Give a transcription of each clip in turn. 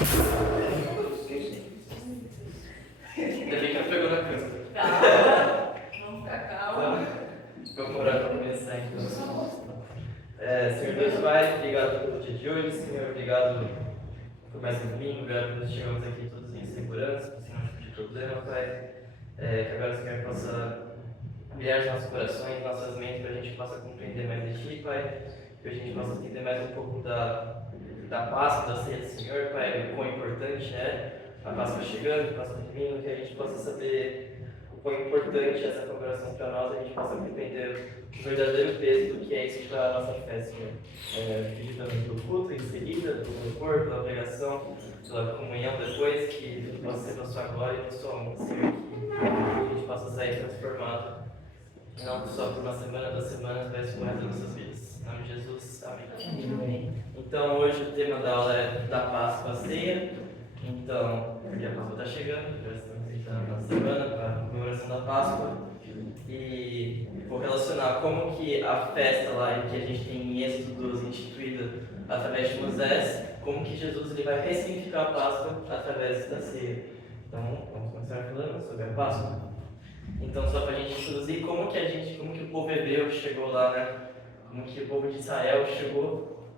Ainda bem que ela pegou na cama. Calma. Vamos ficar calma. Vamos orar para começar então. Senhor Deus Pai, obrigado pelo dia de hoje, Senhor, obrigado por mais um domingo, obrigado por nós chegamos aqui todos em segurança, sem nenhum tipo de problema, Pai. Que agora o Senhor possa brilhar os nossos corações, nossas mentes, para a gente possa compreender mais de Ti, Pai, que a gente possa entender mais um pouco da Páscoa, da ceia do Senhor, Pai, o quão importante é a Páscoa chegando, a Páscoa vindo, que a gente possa saber o quão importante é essa comemoração para nós, a gente possa compreender o verdadeiro peso do que é isso para a nossa fé, Senhor. Pedir também pelo culto em seguida, pelo louvor, pela pregação, pela comunhão depois, que tudo possa ser para a sua glória e para a sua honra, Senhor, que a gente possa sair transformado, não só por uma semana, 2 semanas, mas por resto das nossas vidas. Em nome de Jesus, amém. Então, hoje o tema da aula é da Páscoa à ceia. Então, porque a Páscoa está chegando, já estamos entrando na semana para a comemoração da Páscoa. E vou relacionar como que a festa lá que a gente tem em Êxodo 12 instituída através de Moisés, como que Jesus ele vai ressignificar a Páscoa através da ceia. Então, vamos começar falando sobre a Páscoa. Então, só para a gente introduzir como que o povo hebreu chegou lá, né? Como que o povo de Israel chegou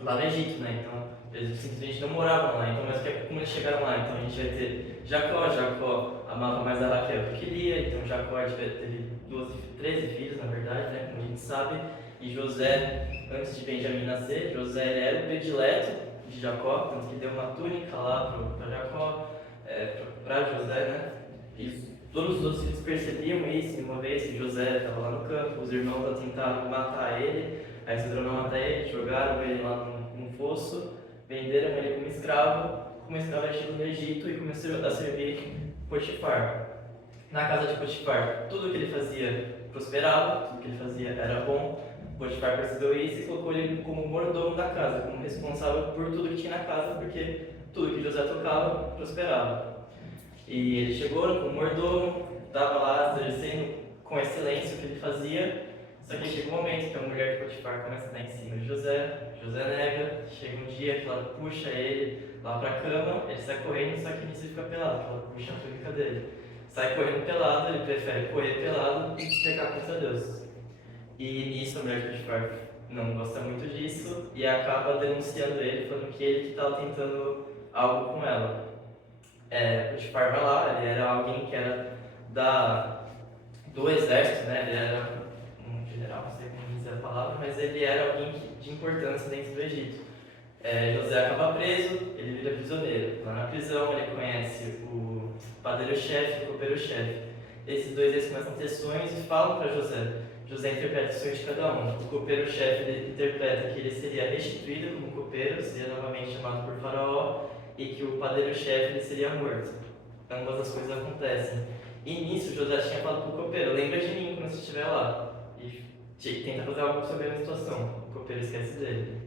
lá no Egito, né? Então, eles simplesmente não moravam lá. Então, mas como eles chegaram lá? Então, a gente vai ter Jacó amava mais a Raquel do que Lia, então Jacó teve 13 filhos, na verdade, né? Como a gente sabe. E José, antes de Benjamim nascer, José ele era o predileto de Jacó, tanto que deu uma túnica lá para Jacó, para José, né? E todos os outros filhos percebiam isso, e uma vez que José estava lá no campo, os irmãos tentaram matar ele, aí resolveram não matar ele, jogaram ele lá num fosso, venderam ele como escravo no Egito e começou a servir Potifar. Na casa de Potifar, tudo que ele fazia prosperava, tudo que ele fazia era bom. Potifar percebeu isso e colocou ele como mordomo da casa, como responsável por tudo que tinha na casa, porque tudo que José tocava prosperava. E ele chegou como mordomo, estava lá exercendo com excelência o que ele fazia, só que chega um momento que a mulher de Potifar começa a estar em cima de José nega, chega um dia que ela puxa ele lá para a cama, ele sai correndo, só que nisso ele fica pelado, ela puxa a túnica dele. Sai correndo pelado, ele prefere correr pelado e pecar contra Deus. E nisso a mulher de Potifar não gosta muito disso e acaba denunciando ele, falando que ele que estava tentando algo com ela. Potifar vai lá, ele era alguém que era do exército, né? Ele era um general, não sei como dizer a palavra, mas ele era alguém de importância dentro do Egito. José acaba preso, ele vira prisioneiro. Lá na prisão ele conhece o padeiro-chefe e o copeiro-chefe. Esses dois eles começam a ter sonhos e falam para José. José interpreta os sonhos de cada um. O copeiro-chefe ele interpreta que ele seria restituído como copeiro, seria novamente chamado por Faraó, e que o padeiro-chefe ele seria morto. Ambas as coisas acontecem. E nisso José tinha falado para o copeiro: lembra de mim quando você estiver lá. E tenta fazer algo sobre a situação. O copeiro esquece dele.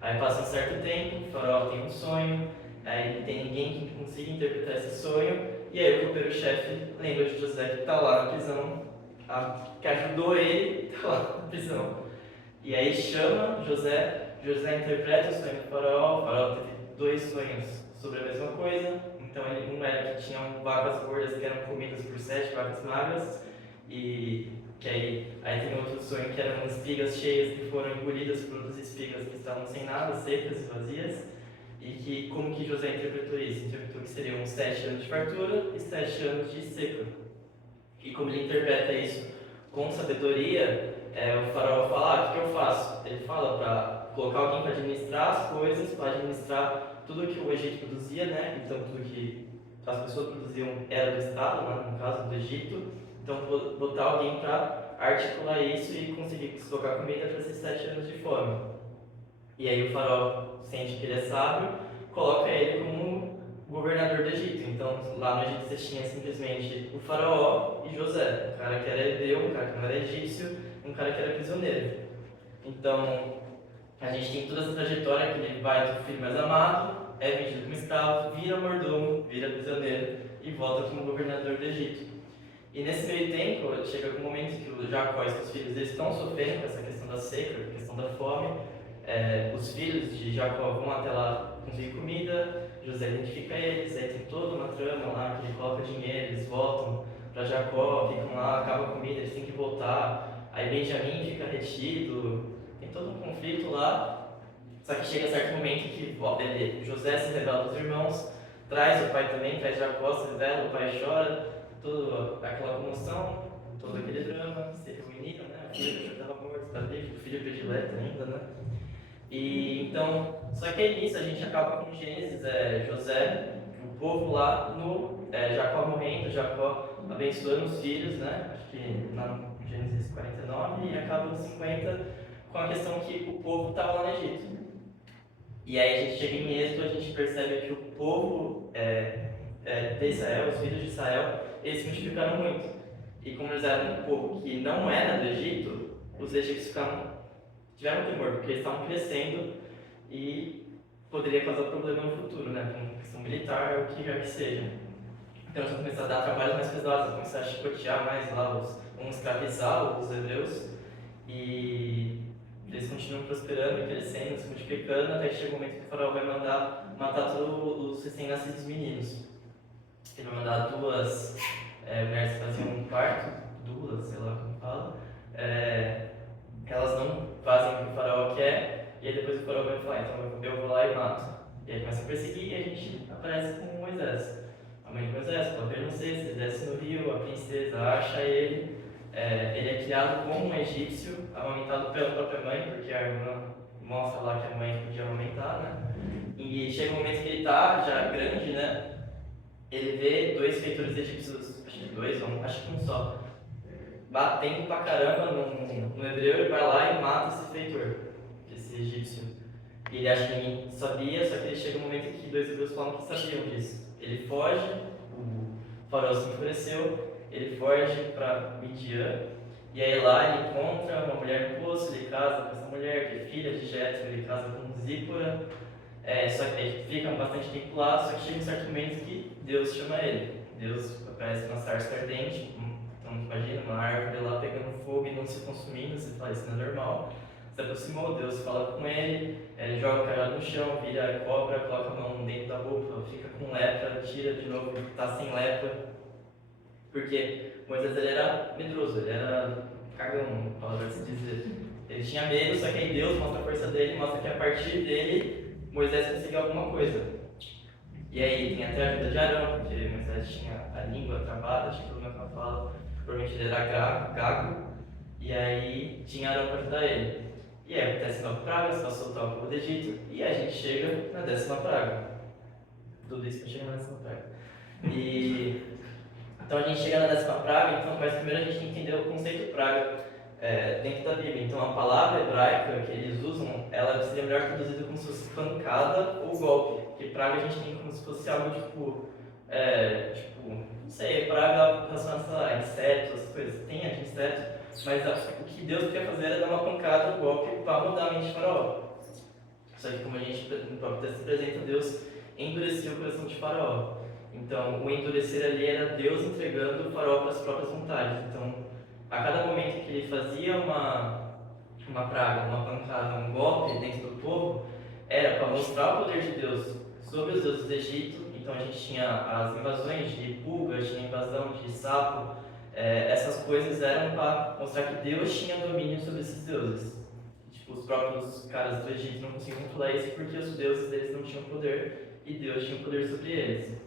Aí passa um certo tempo, o Faraó tem um sonho, aí não tem ninguém que consiga interpretar esse sonho, e aí o copeiro-chefe lembra de José que está lá na prisão, que ajudou ele, está lá na prisão. E aí chama José interpreta o sonho do Faraó. O Faraó teve 2 sonhos sobre a mesma coisa, então um era que tinham vacas gordas que eram comidas por 7 vacas magras, e que aí tem outro sonho que eram espigas cheias que foram engolidas por outras espigas que estavam sem nada, secas e vazias, e que como que José interpretou isso? Interpretou que seriam 7 anos de fartura e 7 anos de seca. E como ele interpreta isso com sabedoria, o faraó fala: o que eu faço? Ele fala para colocar alguém para administrar as coisas, para administrar tudo que o Egito produzia, né? Então tudo que as pessoas produziam era do Estado, né? No caso do Egito. Então, botar alguém para articular isso e conseguir colocar comida para esses 7 anos de fome. E aí o faraó sente que ele é sábio, coloca ele como governador do Egito. Então, lá no Egito você tinha simplesmente o faraó e José, um cara que era hebreu, um cara que não era egípcio, um cara que era prisioneiro. Então, a gente tem toda essa trajetória que ele vai do filho mais amado, é vendido como escravo, vira mordomo, vira prisioneiro e volta como governador do Egito. E nesse meio tempo, chega um momento que o Jacó e seus filhos eles estão sofrendo com essa questão da seca, a questão da fome, os filhos de Jacó vão até lá conseguir comida, José identifica eles, aí tem toda uma trama lá que ele coloca dinheiro, eles voltam para Jacó, ficam lá, acaba a comida, eles têm que voltar, aí Benjamim fica retido, tem todo um conflito lá, só que chega certo momento que José se revela aos irmãos, traz o pai também, traz Jacó, se revela, o pai chora, toda aquela comoção, todo aquele drama, se reuniram, né? O filho já estava morto, está vivo, o filho predileto ainda, né? E então, só que aí nisso a gente acaba com Gênesis, José, o povo lá, Jacó morrendo, Jacó abençoando os filhos, né? Acho que na Gênesis 49, e acaba no 50 com a questão que o povo estava lá no Egito. E aí a gente chega em Êxodo, a gente percebe que o povo de Israel, os filhos de Israel, eles se multiplicaram muito. E como eles eram um povo que não era do Egito, os egípcios tiveram temor, porque eles estavam crescendo e poderia causar problema no futuro, né? Com questão militar ou o que quer que seja. Então eles vão começar a dar trabalhos mais pesados, vão começar a chicotear mais lá, vão escravizar os hebreus. E eles continuam prosperando e crescendo, se multiplicando, até que chega o momento que o faraó vai mandar matar todos os recém-nascidos meninos. Ele vai mandar duas mulheres que faziam um parto, sei lá como fala, elas não fazem o que o faraó quer, e aí depois o faraó vai falar, então eu vou lá e mato. E aí começa a perseguir e a gente aparece com Moisés. A mãe de Moisés fala, não sei, se ele desce no rio, a princesa acha ele. Ele é criado como um egípcio, amamentado pela própria mãe, porque a irmã mostra lá que a mãe podia amamentar, né? E chega um momento que ele está já grande, né? Ele vê dois feitores egípcios, acho que dois, acho que um só, batendo pra caramba no hebreu, ele vai lá e mata esse feitor, esse egípcio. E ele acha que ninguém sabia, só que ele chega um momento que dois hebreus falam que sabiam disso. Ele foge, o faraó se enfureceu, ele foge para Midian, e aí lá ele encontra uma mulher no poço, ele casa com essa mulher, que é filha de Jetro, ele casa com Zípora, só que ele fica bastante tempo lá, só que chega um certo momento que Deus chama ele. Deus aparece uma sarça ardente, então imagina, uma árvore lá pegando fogo e não se consumindo, você fala, isso não é normal. Se aproximou, Deus fala com ele, joga o cajado no chão, vira a cobra, coloca a mão dentro da roupa, fica com lepra, tira de novo, está sem lepra. Porque Moisés ele era medroso, ele era cagão, palavra se dizer. Ele tinha medo, só que aí Deus mostra a força dele, mostra que a partir dele Moisés conseguiu alguma coisa. E aí tem até a ajuda de Arão, porque Moisés tinha a língua travada, tinha problema com a fala, provavelmente ele era gago, e aí tinha Arão para ajudar ele. E aí acontece 9 pragas para soltar o povo do Egito, e a gente chega na 10ª praga. Tudo isso para chegar na 10ª praga. Então a gente chega na 10ª praga, então primeiro a gente tem que entender o conceito praga dentro da Bíblia. Então a palavra hebraica que eles usam, ela seria melhor traduzida como se fosse pancada ou golpe. Porque praga a gente tem como se fosse algo não sei, praga relacionada a insetos, essas coisas. Tem de insetos, mas o que Deus queria fazer era dar uma pancada, um golpe para mudar a mente de Faraó. Só que como a gente no próprio texto apresenta, Deus endureceu o coração de Faraó. Então, o endurecer ali era Deus entregando o Faraó para as próprias vontades. Então, a cada momento que ele fazia uma praga, uma pancada, um golpe dentro do povo, era para mostrar o poder de Deus sobre os deuses do Egito. Então, a gente tinha as invasões de pulgas, tinha invasão de sapo. Essas coisas eram para mostrar que Deus tinha domínio sobre esses deuses. Os próprios caras do Egito não conseguiam controlar isso porque os deuses deles não tinham poder e Deus tinha poder sobre eles.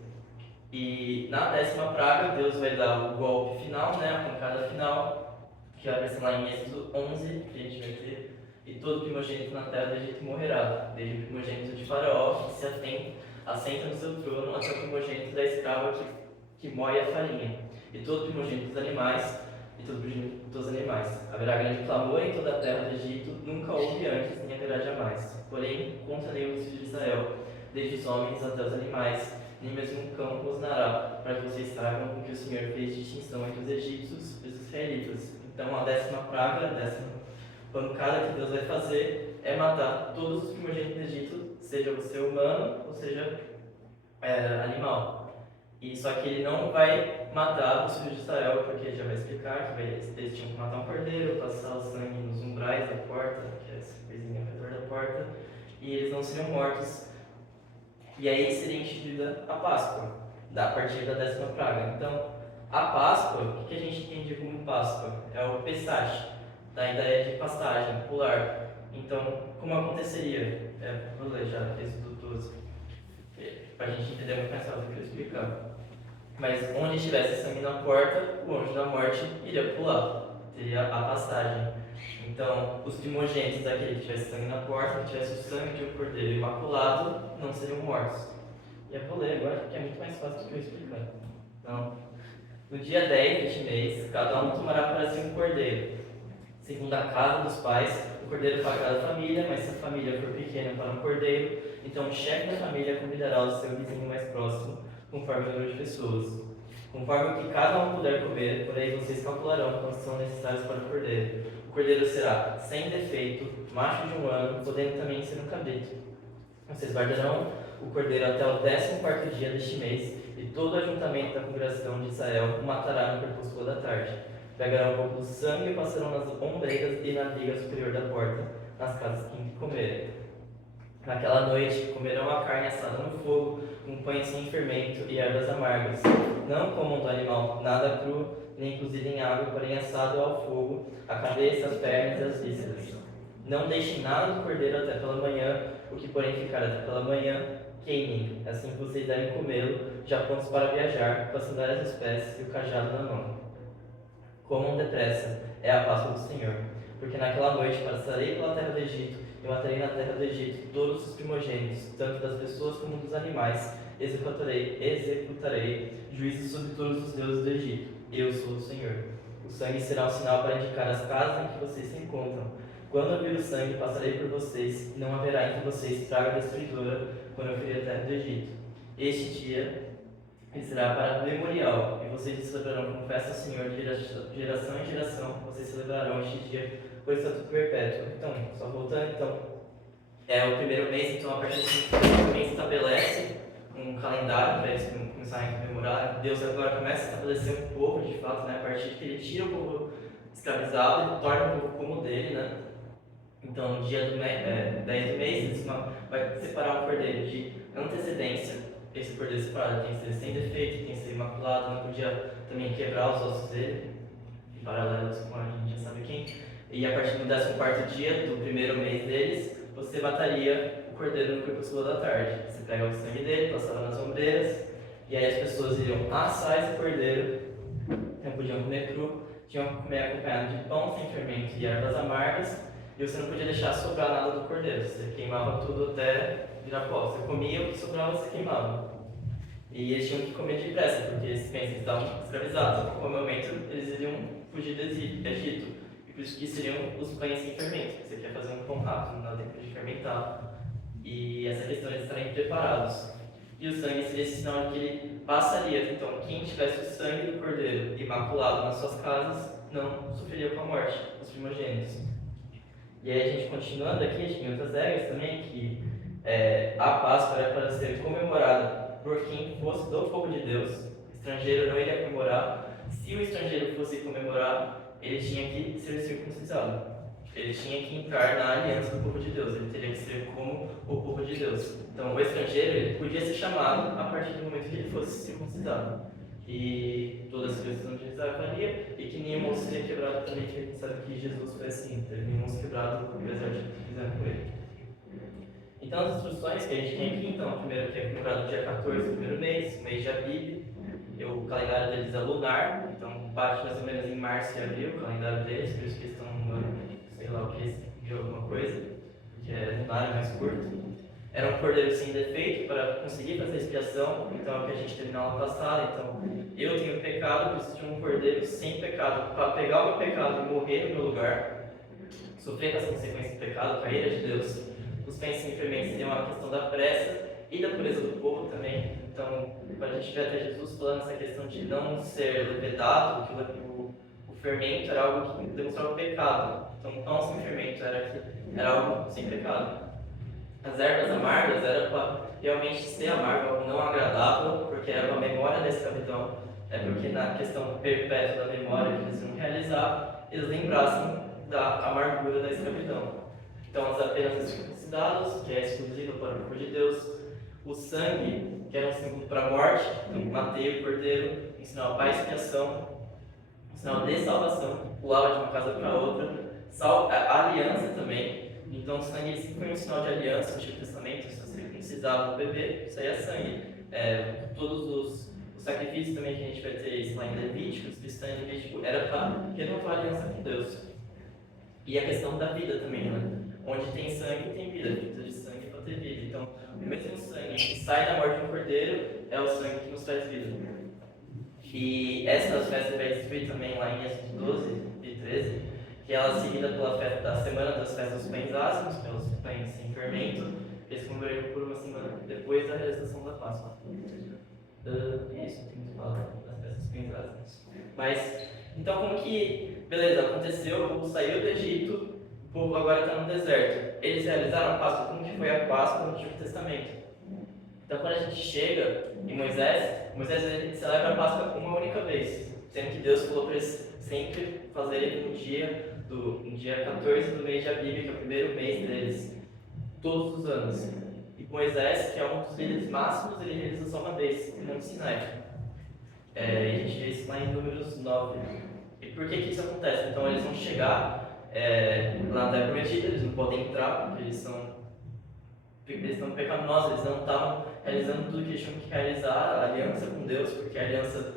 E na 10ª praga, Deus vai dar o golpe final, né, a pancada final, que vai aparecer lá em Êxodo 11, que a gente vai ter, e todo primogênito na terra do Egito morrerá, desde o primogênito de Faraó, que se assenta no seu trono, até o primogênito da escrava que moe a farinha, e todo primogênito dos animais, e todo primogênito dos animais. Haverá grande clamor em toda a terra do Egito, nunca houve antes, nem haverá jamais. Porém, contra nenhum dos filhos de Israel, desde os homens até os animais, nem mesmo um cão rosnará, para que vocês saibam o que o Senhor fez de distinção entre os egípcios e os israelitas. Então, a 10ª praga, a 10ª pancada que Deus vai fazer é matar todos os primogênitos do Egito, seja você humano ou seja animal. E só que ele não vai matar os filhos de Israel, porque ele já vai explicar que eles tinham que matar um cordeiro, passar o sangue nos umbrais da porta, que é essa coisinha ao redor da porta e eles não seriam mortos. E aí seria instituída a Páscoa, a partir da 10ª praga. Então, a Páscoa, o que a gente entende como Páscoa? É o Pesach, da ideia de pastagem, pular. Então, como aconteceria? Vou ler já Êxodo 12, para a gente entender muito mais fácil do que eu explicar. Mas onde estivesse sangue na porta, o anjo da morte iria pular, teria a passagem. Então, os primogênitos daquele que tivesse sangue na porta, que tivesse o sangue de um cordeiro imaculado, não seriam mortos. E eu vou ler agora, porque é muito mais fácil do que eu explicar. Então, no dia 10 deste mês, cada um tomará para si um cordeiro, segundo a casa dos pais, um cordeiro para cada família, mas se a família for pequena para um cordeiro, então o chefe da família convidará o seu vizinho mais próximo, conforme o número de pessoas. Conforme o que cada um puder comer, por aí vocês calcularão quantos são necessários para o cordeiro. O cordeiro será sem defeito, macho de 1 ano, podendo também ser um cabrito. Vocês guardarão o cordeiro até o 14º dia deste mês, e todo o ajuntamento da congregação de Israel o matará no crepúsculo da tarde. Pegarão um pouco do sangue e passarão nas ombreiras e na viga superior da porta, nas casas que comerem. Naquela noite comerão a carne assada no fogo, com pães sem fermento e ervas amargas. Não comam do animal nada cru, nem cozido em água, porém assado ao fogo, a cabeça, as pernas e as vísceras. Não deixem nada do cordeiro até pela manhã, o que porém ficar até pela manhã, queimem. Assim que vocês devem comê-lo, já prontos para viajar, com as sandálias nos pés e o cajado na mão. Comam depressa, é a Páscoa do Senhor. Porque naquela noite passarei pela terra do Egito, e matarei na terra do Egito todos os primogênitos, tanto das pessoas como dos animais. Executarei juízo sobre todos os deuses do Egito. Eu sou o Senhor. O sangue será um sinal para indicar as casas em que vocês se encontram. Quando eu vir o sangue, passarei por vocês, e não haverá entre vocês praga destruidora quando eu ferir a terra do Egito. Este dia será para memorial, e vocês celebrarão como festa ao Senhor de geração em geração. Vocês celebrarão este dia por estatuto perpétuo. Então, só voltando, então, é o primeiro mês, então a partir desse primeiro mês estabelece um calendário para eles começarem a comemorar. Deus agora começa a estabelecer um povo, de fato, né, a partir que ele tira o povo escravizado e torna o povo como dele, né? Então, no dia 10 do mês, eles vai separar um cordeiro de antecedência. Esse cordeiro separado tem que ser sem defeito, tem que ser imaculado, não podia também quebrar os ossos dele, em paralelos com a gente já sabe quem. E a partir do 14º dia do primeiro mês deles, você mataria o cordeiro no crepúsculo da tarde. Você pega o sangue dele, passava nas ombreiras, e aí as pessoas iriam assar esse cordeiro, não podiam comer cru, tinham que comer acompanhado de pão sem fermento e ervas amargas, e você não podia deixar sobrar nada do cordeiro, você queimava tudo até virar pó. Você comia, o que sobrava você queimava. E eles tinham que comer depressa, porque eles pensam que estavam escravizados. Em algum momento eles iriam fugir do Egito. E por isso que seriam os pães sem fermento. Você quer fazer um pão rápido, não dá tempo de fermentar. E essa questão de estarem preparados. E o sangue seria esse sinal de que ele passaria. Então, quem tivesse o sangue do cordeiro imaculado nas suas casas, não sofreria com a morte, os primogênitos. E aí a gente continuando aqui, a gente tem outras regras também, que a Páscoa era para ser comemorada por quem fosse do povo de Deus. O estrangeiro não iria comemorar. Se o estrangeiro fosse comemorar, ele tinha que ser circuncidado. Ele tinha que entrar na aliança do povo de Deus. Ele teria que ser como o povo de Deus. Então, o estrangeiro ele podia ser chamado a partir do momento que ele fosse circuncidado. E todas as questões de Israel valia, e que nenhum osso seria quebrado também, que a gente sabe que Jesus foi assim. Teve nenhum osso quebrado, apesar de que fizeram com ele. Então, as instruções que a gente tem aqui, então, primeiro que é comemorado no dia 14 do primeiro mês, mês de Abib. O calendário deles é lunar, então bate mais ou menos em março e abril o calendário deles, por isso que eles estão no ano, sei lá o que, viu alguma coisa, que é lunar, é mais curto. Era um cordeiro sem defeito para conseguir fazer a expiação, então é o que a gente teve na aula passada. Então, eu tenho pecado, preciso de um cordeiro sem pecado, para pegar o meu pecado e morrer no meu lugar, sofrer com as consequências do pecado, com a ira de Deus. Os pães sem fermento seriam a questão da pressa e da pureza do povo também. Então, quando a gente vê até Jesus falando essa questão de não ser levedado, que o fermento era algo que demonstrava o pecado. Então, o pão sem fermento era algo sem pecado. As ervas amargas era para realmente ser amargo, algo não agradável, porque era uma memória da escravidão. É porque na questão perpétua da memória que eles iam realizar, eles lembrassem da amargura da escravidão. Então, apenas circuncidados, que é exclusivo para o povo de Deus. O sangue, que era um símbolo para a morte, então matei o cordeiro, um sinal para a expiação, um sinal de salvação, pulava de uma casa para outra, a aliança também. Então o sangue sempre foi um sinal de aliança no Antigo Testamento. Se você circuncisava um bebê, saía sangue. Todos os sacrifícios também que a gente vai ter isso lá em Levítico, os cristãos em Levítico, era para renovar a aliança com Deus. E a questão da vida também, né? Onde tem sangue, tem vida. Precisa de sangue para ter vida. Então, o mesmo sangue que sai da morte do cordeiro é o sangue que nos traz vida. E essa festa vai distribuir também lá em Êxodo 12 e 13, que ela é seguida pela festa da semana das festas dos pães ácimos, pelos pães sem fermento. Eles comemorariam por uma semana depois da realização da Páscoa. Isso, tem que falar das festas dos pães ácimos. Mas, então como que, beleza, aconteceu, o povo saiu do Egito, o povo agora está no deserto. Eles realizaram a Páscoa como que foi a Páscoa no Antigo Testamento. Então quando a gente chega em Moisés ele celebra a Páscoa uma única vez, sendo que Deus falou para eles sempre fazerem no dia 14 do mês de Abib, que é o primeiro mês deles, todos os anos. E Moisés, que é um dos líderes máximos, ele realiza só uma vez, no Monte Sinai. E a gente vê isso lá em Números 9. E por que isso acontece? Então eles vão chegar lá na Terra Prometida, eles não podem entrar, porque eles estão pecaminosos, eles não estavam realizando tudo que eles tinham que realizar, a aliança com Deus, porque a aliança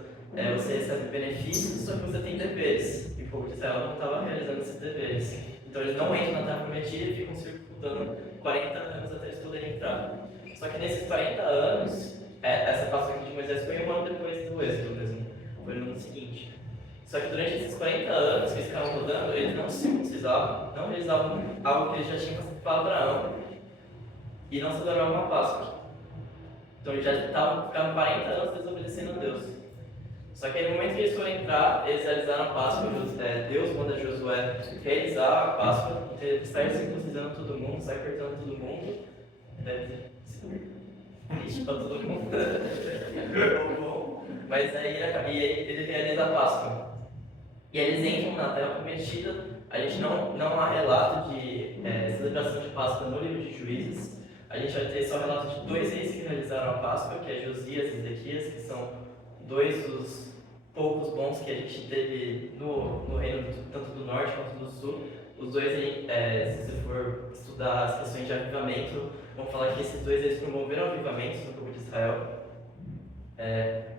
você recebe benefícios, só que você tem deveres. E o povo de Israel não estava realizando esses deveres. Então eles não entram na Terra Prometida e ficam circundando 40 anos até eles poderem entrar. Só que nesses 40 anos, essa Páscoa aqui de Moisés foi um ano depois do Êxodo mesmo, foi no ano seguinte. Só que durante esses 40 anos que eles ficavam rodando, eles não se circuncisavam, não realizavam algo que eles já tinham falado para Abraão, e não celebravam uma Páscoa. Então eles já estavam 40 anos desobedecendo a Deus. Só que aí no momento que eles foram entrar, eles realizaram a Páscoa. Deus manda Josué realizar a Páscoa, sair circuncisando todo mundo, sair cortando todo mundo. Deve ser triste para todo mundo. Mas aí ele realiza a Páscoa. E eles entram na Terra Prometida. A gente não há relato de celebração de Páscoa no livro de Juízes. A gente vai ter só relato de 2 reis que realizaram a Páscoa, que é Josias e Ezequias, que são 2 dos poucos bons que a gente teve no reino, tanto do norte quanto do sul. Os 2, se você for estudar as questões de avivamento, vão falar que esses 2 eles promoveram avivamentos no povo de Israel,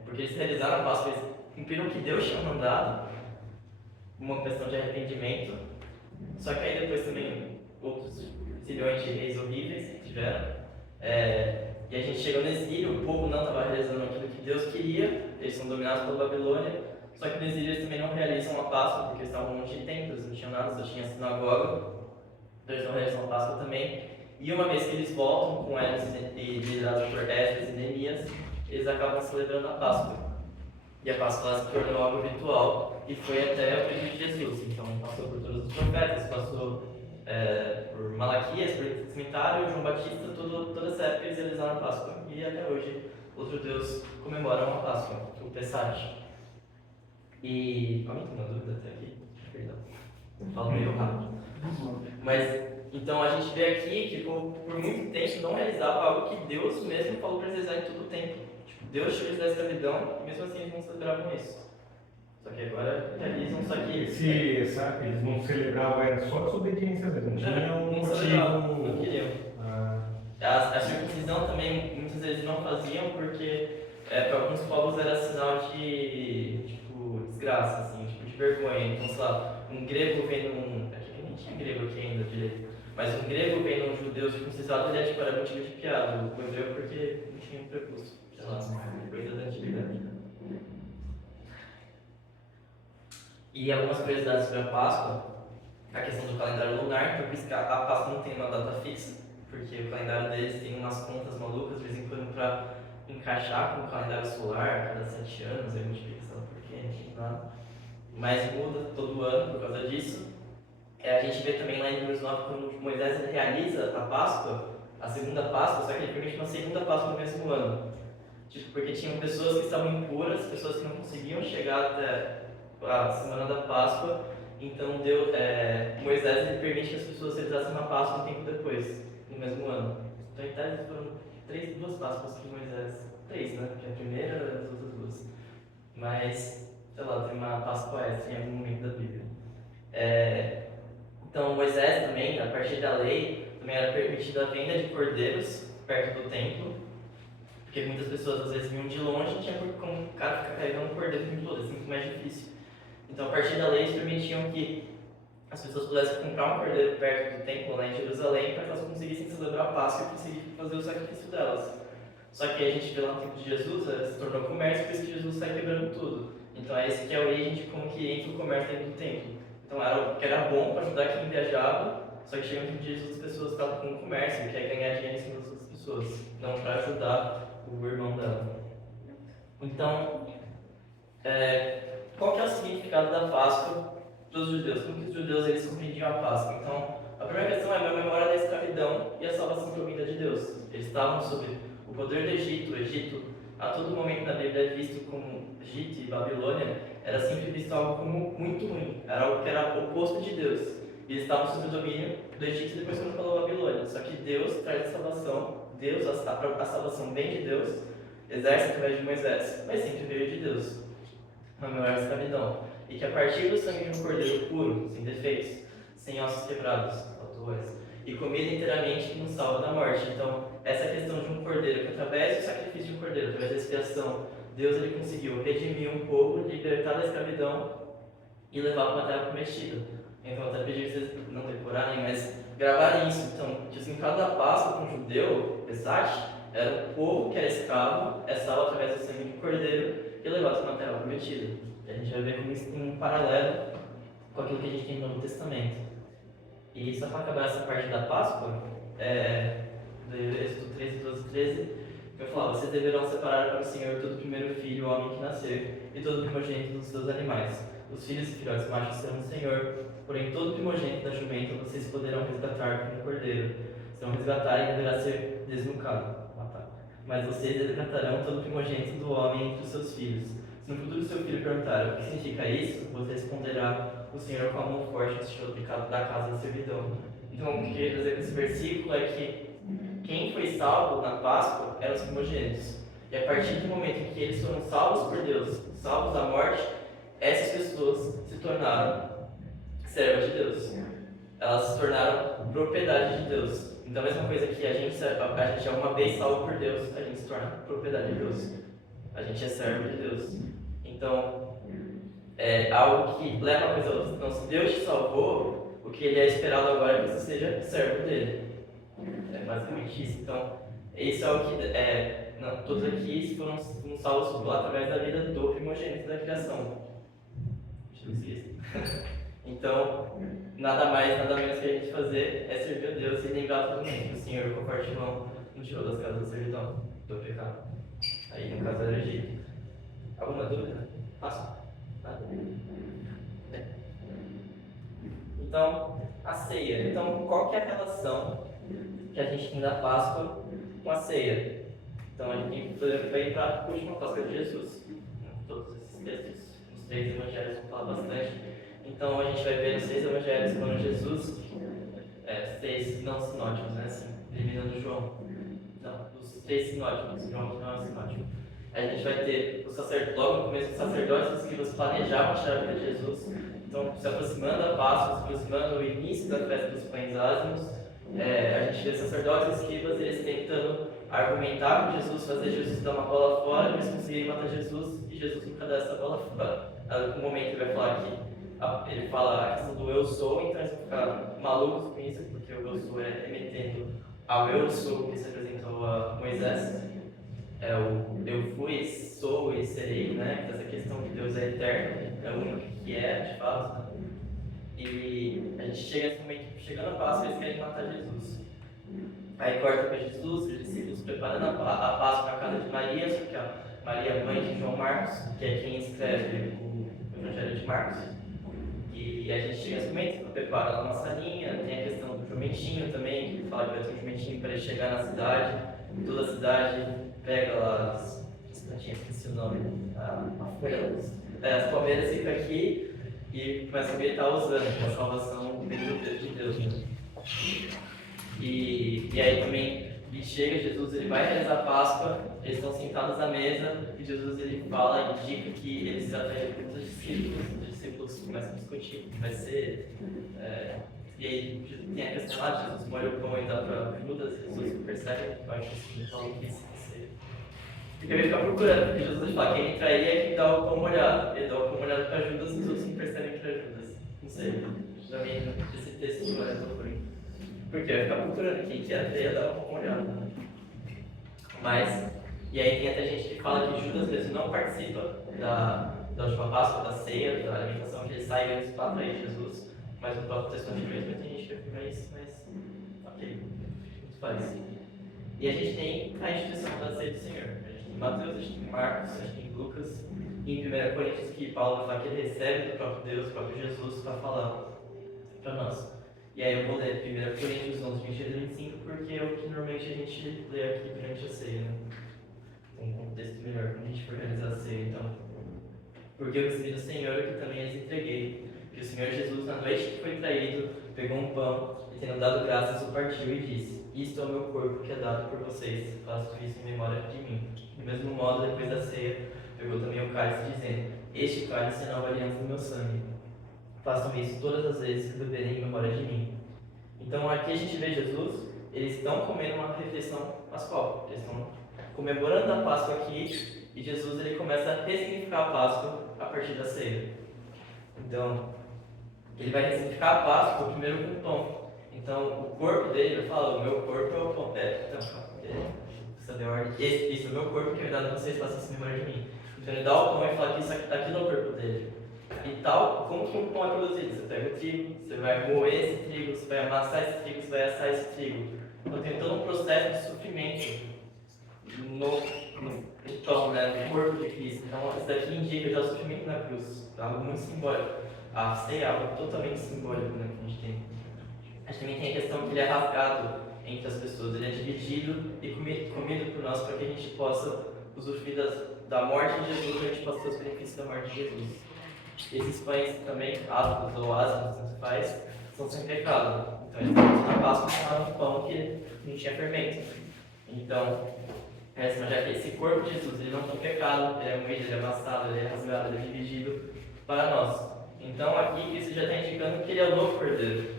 porque eles realizaram a Páscoa, eles cumpriram o que Deus tinha mandado, uma questão de arrependimento. Só que aí depois também outros zilhões de reis horríveis que tiveram, e a gente chegou no exílio, o povo não estava realizando aquilo que Deus queria, eles são dominados pela Babilônia. Só que no exílio eles também não realizam a Páscoa, porque eles estavam longe de templos, não tinham nada, só tinha a sinagoga, então eles não realizam a Páscoa também. E uma vez que eles voltam com eles e liderados por Esdras e Neemias, eles acabam celebrando a Páscoa. E a Páscoa se tornou algo ritual e foi até o período de Jesus. Então passou por todos os profetas, passou por Malaquias, por Testamentário, João Batista, toda essa época eles realizaram a Páscoa. E até hoje os judeus comemoram a Páscoa, o Pessach. E alguém tem uma dúvida até aqui? Perdão, falo meio rápido. Mas então a gente vê aqui que por muito tempo não realizava algo que Deus mesmo falou para eles realizar em todo o tempo. Tipo, Deus tirou eles da escravidão e mesmo assim eles não celebravam isso. Só que agora realizam, só que eles não celebravam, era só desobediência mesmo, não tinha um motivo. Não queriam. A circuncisão também muitas vezes não faziam porque para alguns povos era sinal de desgraça, assim, de vergonha. Então, sei lá, um grego vendo aqui nem tinha grego aqui ainda direito, mas um grego vendo um judeu circuncisado, ele era motivo de piada. O hebreu porque não tinha um prepúcio, sei lá, coisa da antiguidade. E algumas curiosidades sobre a Páscoa, a questão do calendário lunar, então por isso que a Páscoa não tem uma data fixa, porque o calendário deles tem umas contas malucas, de vez em quando, para encaixar com o calendário solar, cada 7 anos, aí multiplica, sei lá por quê, não tem nada. Mas muda todo ano por causa disso. A gente vê também lá em Números 9, quando Moisés ele realiza a Páscoa, a segunda Páscoa, só que ele permite uma segunda Páscoa no mesmo ano. Porque tinham pessoas que estavam impuras, pessoas que não conseguiam chegar até a semana da Páscoa, então Moisés ele permite que as pessoas realizassem uma Páscoa um tempo depois, no mesmo ano. Então, em tese, foram duas Páscoas que Moisés... 3, né? Que é a primeira e as outras duas. Mas, sei lá, tem uma Páscoa extra em algum momento da Bíblia. Então, Moisés também, a partir da lei, também era permitida a venda de cordeiros perto do templo, porque muitas pessoas às vezes vinham de longe e tinha como o cara ficar carregando um cordeiro o tempo todo, é muito mais difícil. Então, a partir da lei, eles permitiam que as pessoas pudessem comprar um cordeiro perto do templo, lá em Jerusalém, para que elas conseguissem celebrar a Páscoa e conseguissem fazer o sacrifício delas. Só que a gente vê lá no tempo de Jesus, se tornou comércio, por isso que Jesus sai quebrando tudo. Então, esse que é a origem de como que entra o comércio dentro do templo. Então, era algo que era bom para ajudar quem viajava, só que chega no tempo de Jesus, as pessoas estavam com o comércio, que é ganhar dinheiro em cima das outras pessoas, não para ajudar o irmão dela. Então, qual que é o significado da Páscoa para os judeus? Como que os judeus eles compreendiam a Páscoa? Então, a primeira questão é a memória da escravidão e a salvação provinda de Deus. Eles estavam sob o poder do Egito. O Egito, a todo momento na Bíblia, é visto como Egito e Babilônia, era sempre visto algo como muito ruim, era algo que era oposto de Deus. E eles estavam sob o domínio do Egito e depois quando falou Babilônia. Só que Deus traz a salvação, Deus, a salvação vem de Deus, exerce através de Moisés, mas sempre veio de Deus. Uma maior escravidão. E que a partir do sangue de um cordeiro puro, sem defeitos, sem ossos quebrados, e comido inteiramente nos salva da morte. Então, essa questão de um cordeiro, que através do sacrifício de um cordeiro, através da expiação, Deus ele conseguiu redimir um povo, libertar da escravidão e levar para uma terra prometida. Então, até pedir que vocês não decorarem, mas gravarem isso. Então, que o significado da Páscoa para um judeu, Pesach, era o povo que era escravo, é salvo através do sangue de um cordeiro e levado para uma terra prometida. E a gente vai ver como isso tem um paralelo com aquilo que a gente tem no Novo Testamento. E só para acabar essa parte da Páscoa, do Êxodo 13, 12, 13, vai falar: vocês deverão separar para o Senhor todo o primeiro filho, homem que nascer, e todo o primogênito dos seus animais. Os filhos e filhotes machos serão do Senhor, porém todo o primogênito da jumenta vocês poderão resgatar como um cordeiro. Se não resgatarem, deverá ser desnucado, matar. Mas vocês resgatarão todo o primogênito do homem entre os seus filhos. Se no futuro seu filho perguntar o que significa isso, você responderá: o Senhor com a mão forte nos tirou da casa da servidão. Então, o que eu queria dizer com esse versículo é que quem foi salvo na Páscoa eram os primogênitos. E a partir do momento em que eles foram salvos por Deus, salvos da morte, essas pessoas se tornaram servas de Deus. Elas se tornaram propriedade de Deus. Então, a mesma coisa que a gente é uma vez salvo por Deus, a gente se torna propriedade de Deus. A gente é servo de Deus. Então, é algo que leva a coisa a outra. Então, se Deus te salvou, o que Ele é esperado agora é que você seja servo dele. É basicamente isso. Então, isso é o que todos aqui foram salvos através da vida do primogênito da criação. Então, nada mais, nada menos que a gente fazer é servir a Deus e lembrar todo mundo que o Senhor, com a forte mão, nos tirou das casas da servidão, do pecado. Aí, no caso, era o Egito. Alguma dúvida? Fácil? Nada? Então, a ceia. Então, qual que é a relação que a gente tem da Páscoa com a ceia? Então, a gente vai para a última Páscoa de Jesus. Todos esses textos, os 3 evangelhos vão falar bastante. Então, a gente vai ver nos 6 evangelhos quando Jesus, 6 não sinóticos, né? Assim, eliminando João. Não, os 3 sinóticos, João que não é sinótico. A gente vai ter logo no começo, os sacerdotes e os escribas planejavam tirar a vida de Jesus. Então, se aproximando da Páscoa, se aproximando do início da festa dos pães ázimos, a gente vê sacerdotes e escribas, eles tentando argumentar com Jesus, fazer Jesus dar uma bola fora, eles conseguirem matar Jesus, e Jesus nunca dá essa bola fora. No momento ele vai falar que ele fala a questão do eu sou, então eles vão ficar malucos com isso, porque o eu sou é remetendo ao eu sou que se apresentou a Moisés. O eu fui, sou e serei, né? Essa questão de Deus é eterno, é o único que é, de fato. Né? E a gente chega nesse momento, chegando a Páscoa, eles querem matar Jesus. Aí corta para Jesus, os discípulos preparando a Páscoa na casa de Maria, só que a Maria é mãe de João Marcos, que é quem escreve o Evangelho de Marcos. E a gente chega nesse momento, prepara lá uma salinha, tem a questão do jumentinho também, que fala que vai ter um jumentinho para ele chegar na cidade, toda a cidade pega lá as plantinhas, esqueci o nome, as palmeiras ficam aqui e começa a gritar usando, que a salvação vem do Deus de Deus. Né? E aí também ele chega, Jesus ele vai realizar a Páscoa, eles estão sentados à mesa e Jesus ele fala e indica que eles até os discípulos começam a discutir o que vai ser. E aí tem a questão lá, Jesus molha o pão e dá para Judas, e Jesus percebe que vai conseguir então o que isso vai ser. Porque ele fica procurando, porque Jesus ele fala, quem me trair é quem dá o pão molhado. Ele dá o pão molhado para Judas e os outros não percebem que era Judas. Não sei, pra mim esse texto não é tão ruim. Porque vai ficar procurando quem que ia dar o pão molhado. Mas, e aí tem até gente que fala que Judas mesmo não participa da última Páscoa, da ceia, da alimentação, que ele sai antes para atrair Jesus. Mas no próprio texto mesmo tem gente que afirma isso, mas ok, muito faz. E a gente tem a instituição da ceia do Senhor. A gente tem Mateus, a gente tem Marcos, a gente tem Lucas, e em 1 Coríntios que Paulo fala que ele recebe do próprio Deus, do próprio Jesus, para falar para nós. E aí eu vou ler 1 Coríntios 11, 23 e 25, porque é o que normalmente a gente lê aqui durante a ceia, né? Um contexto melhor quando a gente for realizar a ceia, então. Porque eu recebi do Senhor o que também lhes entreguei. Que o Senhor Jesus, na noite que foi traído, pegou um pão e, tendo dado graças, o partiu e disse: Isto é o meu corpo que é dado por vocês, façam isso em memória de mim. Do mesmo modo, depois da ceia, pegou também o cálice, dizendo: Este cálice é a nova aliança do meu sangue. Façam isso todas as vezes que beberem em memória de mim. Então, aqui a gente vê Jesus, eles estão comendo uma refeição pascual. Eles estão comemorando a Páscoa aqui, e Jesus ele começa a ressignificar a Páscoa a partir da ceia. Então, ele vai ressignificar a Páscoa primeiro com o pão. Então, o corpo dele, ele fala, o meu corpo é o pão. Precisa de ordem. Isso é o meu corpo que é dado a vocês, façam isso em memória de mim. Então, ele dá o pão e fala que isso aqui é o corpo dele. E tal, como que o pão é produzido? Você pega o trigo, você vai moer esse trigo, você vai amassar esse trigo, você vai assar esse trigo. Então, tem todo um processo de sofrimento no pão, né, no corpo de Cristo. Então, isso daqui indica já o sofrimento na cruz. É algo muito simbólico. A ceia é algo totalmente simbólico, né, que a gente tem. A gente também tem a questão que ele é rasgado entre as pessoas. Ele é dividido e comido por nós para que a gente possa usufruir da morte de Jesus, para que a gente possa ter os benefícios da morte de Jesus. Esses pães também, ázimos ou ázimos, tanto faz, são sem pecado. Então, eles na Páscoa tomaram um pão que não tinha fermento. Então, já que esse corpo de Jesus ele não tem pecado, ele é moído, ele é amassado, ele é rasgado, ele é dividido para nós. Então, aqui, isso já está indicando que ele é o novo cordeiro.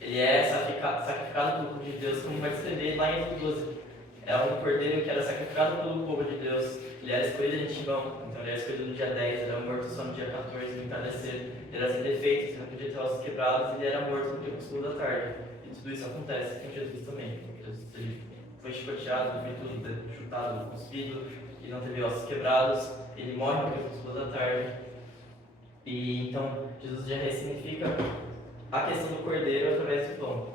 Ele é sacrificado pelo povo de Deus, como vai descrever lá em Êxodo 12. É um cordeiro que era sacrificado pelo povo de Deus. Ele era escolhido de antemão, então ele era escolhido no dia 10, ele era morto só no dia 14, no entardecer. Ele era sem defeitos, ele não podia ter ossos quebrados, e ele era morto no crepúsculo da tarde. E tudo isso acontece com Jesus também. Jesus ele foi chicoteado, foi tudo chutado, cuspido, e não teve ossos quebrados, ele morre no crepúsculo da tarde. E então Jesus já ressignifica a questão do cordeiro através do pão.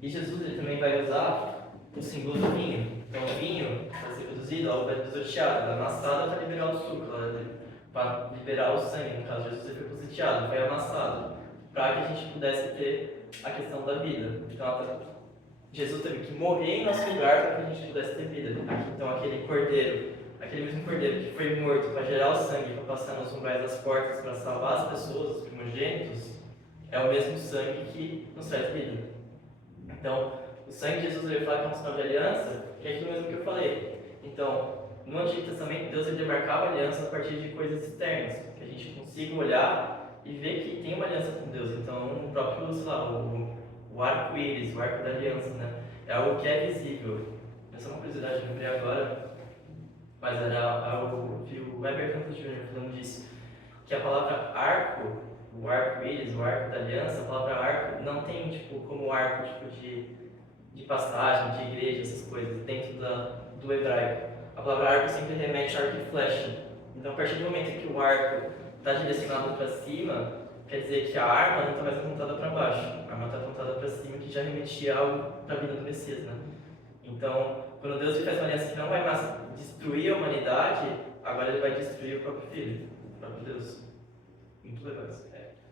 E Jesus ele também vai usar o símbolo do vinho. Então o vinho vai ser produzido, vai pisoteado, amassado para liberar o suco, para liberar o sangue. No caso, Jesus foi pisoteado, foi amassado, para que a gente pudesse ter a questão da vida. Então Jesus teve que morrer em nosso lugar para que a gente pudesse ter vida. Então aquele cordeiro, aquele mesmo cordeiro que foi morto para gerar o sangue, para passar nos umbrais das portas, para salvar as pessoas, os primogênitos, é o mesmo sangue que nos traz vida. Então, o sangue de Jesus ele fala que é um sinal de aliança, que é aquilo mesmo que eu falei. Então, no Antigo Testamento, Deus ele demarcava a aliança a partir de coisas externas, que a gente consiga olhar e ver que tem uma aliança com Deus. Então, o próprio, sei lá, o arco-íris, o arco da aliança, né? É algo que é visível. Essa é uma curiosidade que eu lembrei agora, mas era algo que o Weber Campos Jr. falando disso, que a palavra arco, o arco-íris, o arco da aliança, a palavra arco não tem tipo como arco tipo de passagem, de igreja, essas coisas, dentro do hebraico. A palavra arco sempre remete a arco e flecha. Então, a partir do momento em que o arco está direcionado para cima, quer dizer que a arma não está mais apontada para baixo. A arma está apontada para cima, que já remetia algo para a vida do Messias, né? Então, quando Deus faz uma aliança que não vai mais destruir a humanidade, agora ele vai destruir o próprio Filho, o próprio Deus. Muito legal isso.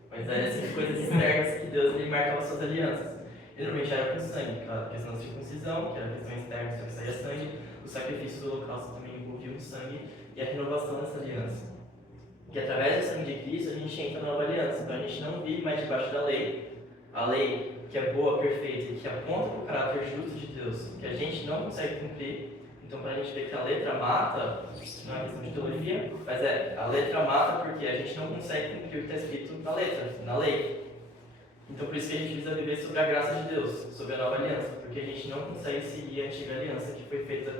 Mas é assim, coisas externas que Deus ele marcava suas alianças. Ele normalmente era com sangue, a questão da circuncisão, que era a questão externa, só que saía sangue, o sacrifício do holocausto também envolvia o sangue, e a renovação dessa aliança. Que através do sangue de Cristo a gente entra na nova aliança, então a gente não vive mais debaixo da lei. A lei que é boa, perfeita e que aponta para o caráter justo de Deus, que a gente não consegue cumprir. Então, para a gente ver que a letra mata, não é questão de teologia, mas a letra mata porque a gente não consegue cumprir o que está escrito na letra, na lei. Então, por isso que a gente precisa viver sobre a graça de Deus, sobre a nova aliança, porque a gente não consegue seguir a antiga aliança que foi feita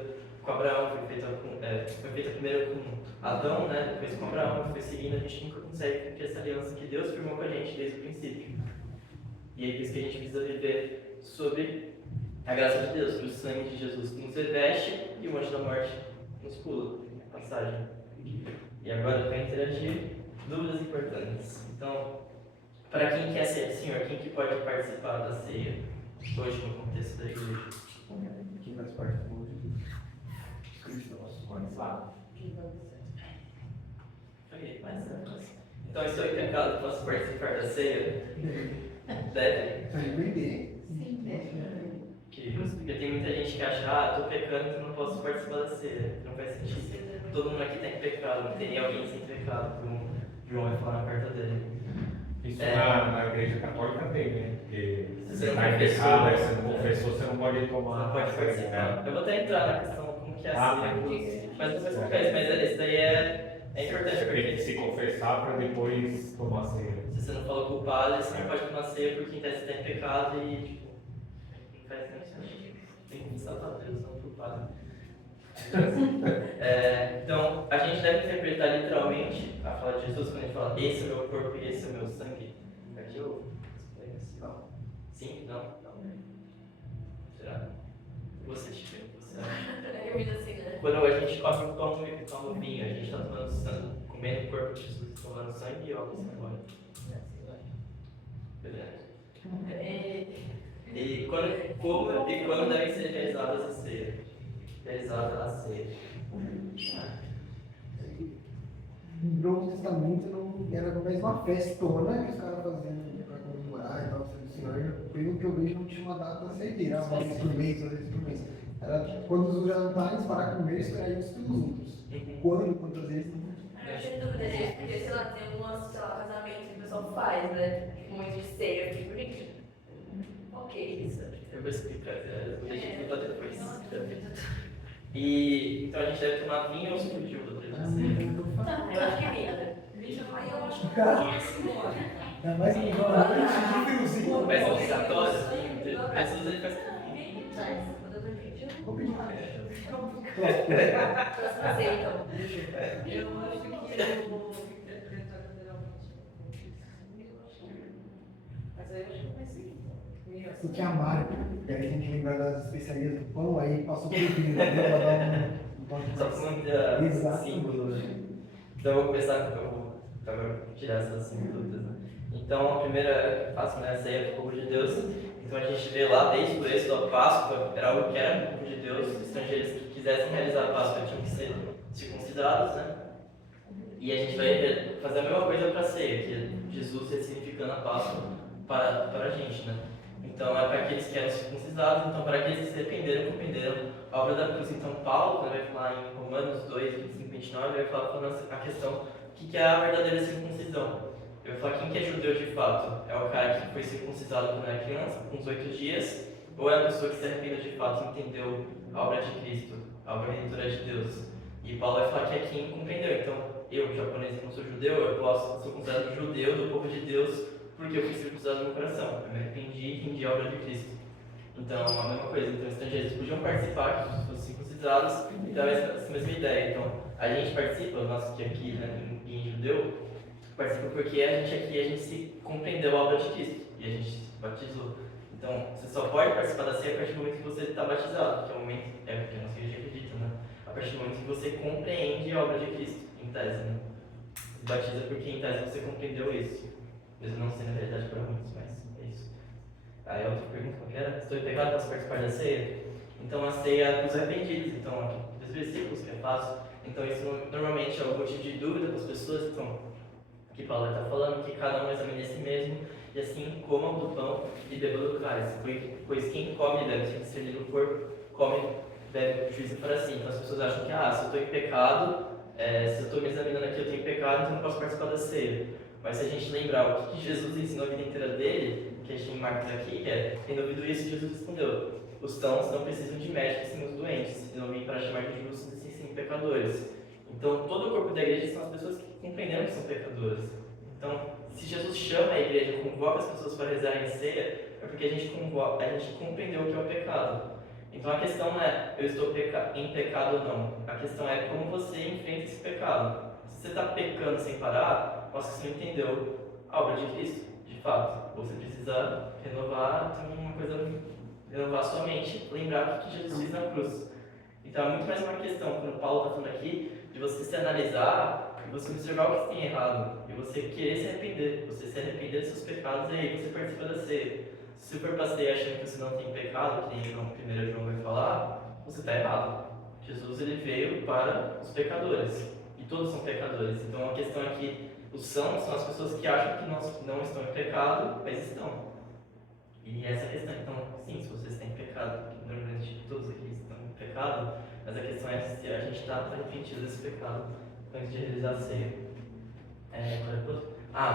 com Abraão, foi feita primeiro com Adão, né? Depois com Abraão, foi seguindo, a gente nunca consegue cumprir essa aliança que Deus firmou com a gente desde o princípio. E é por isso que a gente precisa viver sobre a graça de Deus, sobre o sangue de Jesus que nos reveste e o anjo da morte nos pula. Passagem. E agora para interagir, dúvidas importantes. Então, para quem quer ser Senhor, quem que pode participar da ceia hoje no contexto da igreja? Quem faz parte do povo de Deus? Cristãos. Ok, mas então, estou em pecado, posso participar da ceia? Deve. Sim, né? Porque tem muita gente que acha, estou pecando, então não posso participar da ceia. Não faz sentido. Todo mundo aqui tem pecado, não tem alguém sem pecado, como João vai falar na carta dele. Isso na igreja católica tem, né? Porque Se você você não está em confessou, pecado, aí você não confessou, você não pode tomar. Não pode participar. Eu vou até entrar na questão como que é a Ah, ceia, tá. mas depois confesso, mas esse daí é importante Você tem que porque se confessar para depois tomar ceia. se você não falou com o padre, você não pode tomar ceia porque em tese você está em pecado e tipo, não faz nenhum sentido. Tem que pensar para Deus, não para o padre. Então, a gente deve interpretar literalmente a fala de Jesus quando ele fala: esse é o meu corpo e esse é o meu sangue. Aqui eu explico assim. Sim? Não? Não. Será? Você, Chico, você acha? Eu vi assim, né? Quando a gente come o pão e toma o vinho, a gente está tomando sangue, comendo o corpo de Jesus, tomando sangue e óbvio agora. Beleza. E quando devem ser realizadas a ceia? Realizada a ceia. No Novo Testamento não era mais uma festona que os caras faziam para comemorar e tal, o Senhor, pelo que eu vejo, não tinha uma data certeira, uma vez por mês, duas vezes por mês. Era tipo, quando os jantares para comer, esperaria uns pelos outros. Quando, quantas vezes, não. Eu tinha dúvida disso, porque, sei lá, tem algumas, sei lá, casamentos que o pessoal faz, né? Muito de ceia, eu fico, gente, ok, isso. Eu vou explicar, eu vou deixar explicar depois. E então a gente deve tomar vinho ou suco de uva durante a ceia? Eu acho que vinho. Aí eu acho que Cara, vai embora. ainda mais que não, antes de friozinho. Mas é obrigatório, vinho? Jesus ele faz Quando eu tô pedindo, Vou pedir. próxima ceia, então. Eu acho que eu vou interpretar literalmente. Mas aí eu acho que vai seguir. O que amaram, e aí a gente lembra das especiarias do pão, aí passou por tudo, para dar um toque só mais. para manter Exato. símbolos. Então eu vou começar, eu vou tirar essas 5 dúvidas. Né? Então a primeira é fácil, né? A ceia do povo de Deus. Então a gente vê lá desde o êxodo da Páscoa, era algo que era do povo de Deus, estrangeiros que quisessem realizar a Páscoa tinham que ser circuncidados, né? E a gente vai fazer a mesma coisa para a ceia, que é Jesus ressignificando a Páscoa para a gente, né? Então é para aqueles que eram circuncidados, então para aqueles que se arrependeram, compreenderam a obra da cruz. Então Paulo, quando vai falar em Romanos 2, 25, 29, vai falar falando a questão o que é a verdadeira circuncisão. Eu vou falar quem que é judeu de fato. É o cara que foi circuncidado quando era criança, com uns 8 dias, ou é a pessoa que se arrependeu de fato e entendeu a obra de Cristo, a obra redentora de Deus. E Paulo vai falar que é quem compreendeu. Então eu, japonês, que não sou judeu, eu sou considerado judeu do povo de Deus, porque eu fui circuncidado no meu coração. Eu me arrependi e entendi a obra de Cristo. Então, a mesma coisa. Então, estrangeiros podiam participar, que fossem circuncidados, então é essa mesma ideia. Então, a gente participa, nós que aqui, né, em judeu, participa porque a gente se compreendeu a obra de Cristo e a gente se batizou. Então, você só pode participar da ceia a partir do momento que você está batizado, que é o momento, porque a nossa igreja acredita, né? A partir do momento que você compreende a obra de Cristo, em tese, né? Se batiza porque em tese você compreendeu isso. Mesmo não sendo verdade para muitos, mas é isso. Aí a outra pergunta qual que era? Estou em pecado, posso participar da ceia? Então a ceia é dos arrependidos, então aqui dos versículos que é fácil. Então isso normalmente é um motivo de dúvida para as pessoas. Então, aqui Paulo está falando que cada um examine a si mesmo e assim comam do pão e bebam do cálice. Pois quem come e bebe sem discernir no corpo, come e bebe juízo para si. Então as pessoas acham que se eu estou em pecado, se eu estou me examinando aqui eu tenho pecado, então não posso participar da ceia. Mas se a gente lembrar o que Jesus ensinou a vida inteira dele, que a gente marca aqui, que é, tendo ouvido isso, Jesus respondeu: os sãos não precisam de médicos, sim os doentes, e não vim para chamar de justos, e sim pecadores. Então, todo o corpo da igreja são as pessoas que compreenderam que são pecadoras. Então, se Jesus chama a igreja, convoca as pessoas para rezarem em ceia, é porque a gente compreendeu o que é o pecado. Então, a questão não é eu estou em pecado ou não. A questão é como você enfrenta esse pecado. Se você está pecando sem parar, mostra que você não entendeu a obra de Cristo, de fato. Você precisa renovar, então, uma coisa, renovar sua mente, lembrar o que Jesus fez na cruz. Então, é muito mais uma questão, quando Paulo está falando aqui, de você se analisar e você observar o que tem errado e você querer se arrepender, você se arrepender dos seus pecados e aí você participa da ceia. Se for para ceia achando que você não tem pecado, que nem o 1 João vai falar, você está errado. Jesus ele veio para os pecadores e todos são pecadores. Então a questão é que os são as pessoas que acham que não estão em pecado, mas estão. E essa é a questão. Então, sim, se vocês têm pecado, porque normalmente todos aqui estão em pecado, mas a questão é se a gente está arrependido desse pecado antes de realizar a ceia.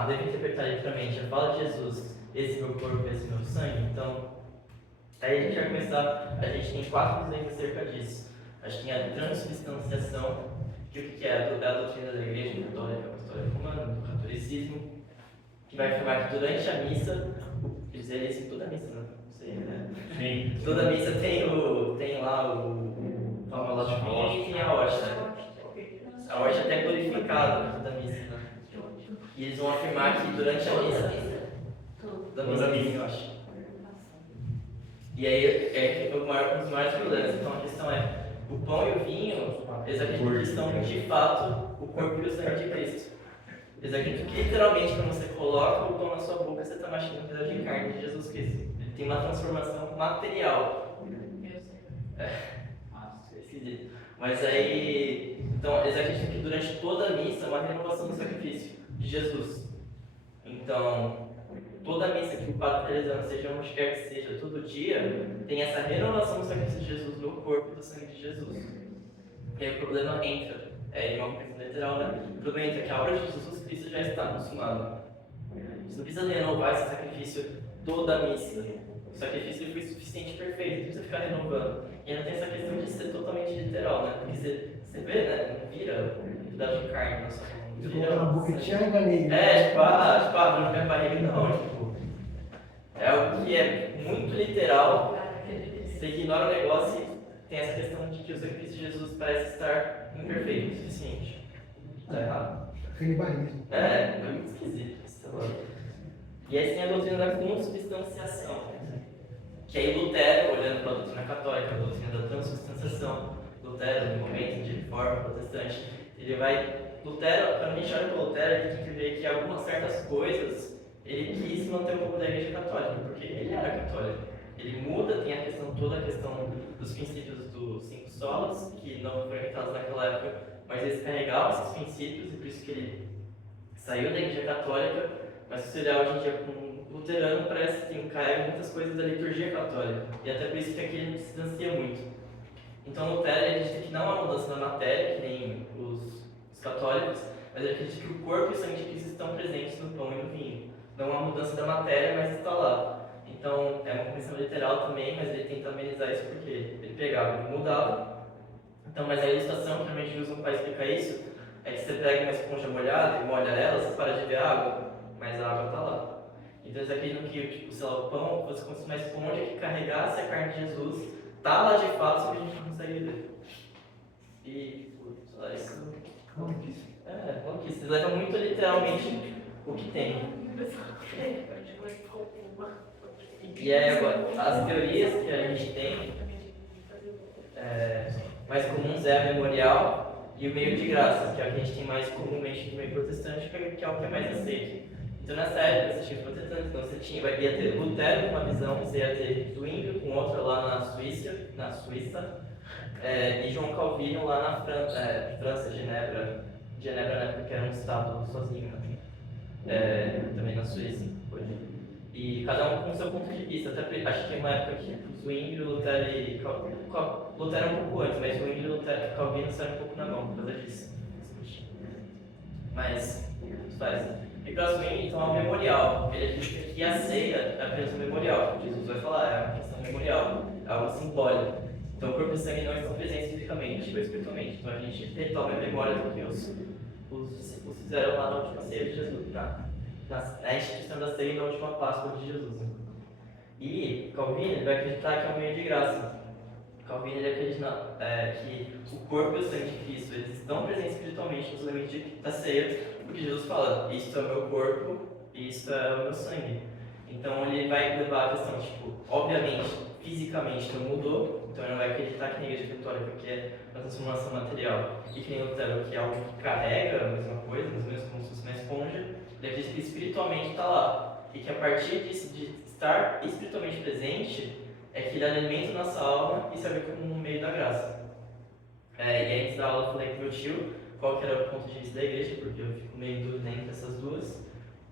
Deve interpretar literalmente a fala de Jesus: esse meu corpo, esse meu sangue. Então, aí a gente vai começar. A gente tem 4 exemplos acerca disso. A gente tem a transubstanciação, que o que é? É a doutrina da Igreja Católica Apostólica Romana, do catolicismo, que vai afirmar que durante a missa, dizer isso em toda a missa, né? Não sei, né? Sim. Toda missa tem lá o famoso vinho e tem a hóstia. A hóstia até glorificada toda a missa, né? E eles vão afirmar que durante a missa, toda missa, eu acho. E aí é um dos maiores problemas. Então a questão é, o pão e o vinho, eles acreditam que estão de fato o corpo e o sangue de Cristo. Eles acreditam que literalmente quando você coloca o pão na sua boca, você está mastigando um pedaço de carne de Jesus Cristo. Ele tem uma transformação material. Esquisito. Mas aí, então eles acreditam que durante toda a missa é uma renovação do sacrifício de Jesus. Então, toda a missa que o padre está realizando, seja onde quer que seja, todo dia, tem essa renovação do sacrifício de Jesus no corpo e do sangue de Jesus. E aí o problema entra, em uma compreensão literal, né? O problema entra que a obra de Jesus Cristo já está consumada. Você não precisa renovar esse sacrifício toda a missa. O sacrifício foi suficiente e perfeito, não precisa ficar renovando. E ainda tem essa questão de ser totalmente literal, né? Porque você vê, né? Não vira um pedaço de carne na sua mão. Você coloca na boca e tchanga nele. Abre minha barriga, não, tipo. É algo que é muito literal. Você ignora o negócio e tem essa questão de que o sacrifício de Jesus parece estar imperfeito o suficiente. Tá errado. Canibalismo. É muito esquisito isso, tá bom? E aí tem a doutrina da consubstanciação. Que aí Lutero, olhando para a doutrina católica, a doutrina da transubstanciação, Lutero, no momento de reforma protestante, ele vai. Lutero, quando a gente olha para Lutero, a gente tem que ver que algumas certas coisas ele quis manter um pouco da Igreja Católica, porque ele era católico. Ele muda, tem toda a questão dos princípios dos 5 solas, que não foram inventados naquela época, mas eles carregavam esses princípios, e por isso que ele saiu da Igreja Católica. Mas se você olhar hoje em dia com um luterano, parece que carrega muitas coisas da liturgia católica, e até por isso que aqui ele se distancia muito. Então Lutero ele diz que não há mudança na matéria, que nem os católicos, mas ele acredita que o corpo e o sangue de Cristo estão presentes no pão e no vinho. Não há mudança da matéria, mas está lá. Então é uma compreensão literal também, mas ele tenta amenizar isso porque ele pegava e mudava. Então, mas a ilustração que normalmente usam para explicar isso é que você pega uma esponja molhada e molha ela, você para de ver a água, mas a água está lá. Então eles acreditam que, tipo, sei lá, o pão fosse como se uma esponja que carregasse a carne de Jesus, está lá de fato, só que a gente não consegue ver. E, sei lá, isso... Maluquice. Eles levam muito literalmente o que tem. E aí agora, as teorias que a gente tem, mais comuns é a memorial e o meio de graça, que é o que a gente tem mais comumente no meio protestante, que é o que é mais aceito. Então nessa época você tinha os protestantes, então você ia ter Lutero com uma visão, você ia ter Zwinglio com outra lá na Suíça, e João Calvino lá na França, Genebra na época que era um estado sozinho, também na Suíça hoje. E cada um com o seu ponto de vista. Até acho que tem uma época que Zwinglio, Lutero e Lutero um pouco antes, mas Zwinglio e Calvino saíram um pouco na mão por causa disso. Mas, isso faz. E próximo, então, é um memorial. Ele acredita que a ceia é apenas um memorial. Jesus vai falar, é uma questão memorial, é algo simbólico. Então, o corpo e o sangue não estão presentes fisicamente ou espiritualmente. Então, a gente retoma a memória do que os discípulos fizeram lá na última ceia de Jesus, na instituição da ceia e na última Páscoa de Jesus. Né? E Calvino ele vai acreditar que é um meio de graça. Calvino ele acredita que o corpo e o sangue de Cristo eles estão presentes espiritualmente nos elementos da ceia, porque Jesus fala, isto é o meu corpo e isto é o meu sangue. Então ele vai levar a questão, tipo, obviamente, fisicamente não mudou, então ele não vai acreditar que na igreja católica que é uma transformação material e que nem Lutero que é algo que carrega a mesma coisa, mesmo como se fosse uma esponja, ele acredita que espiritualmente está lá. E que a partir disso, de estar espiritualmente presente, é que ele alimenta nossa alma e serve como um meio da graça. E antes da aula eu falei com meu tio qual que era o ponto de vista da igreja, porque eu fico meio em dúvida entre essas duas.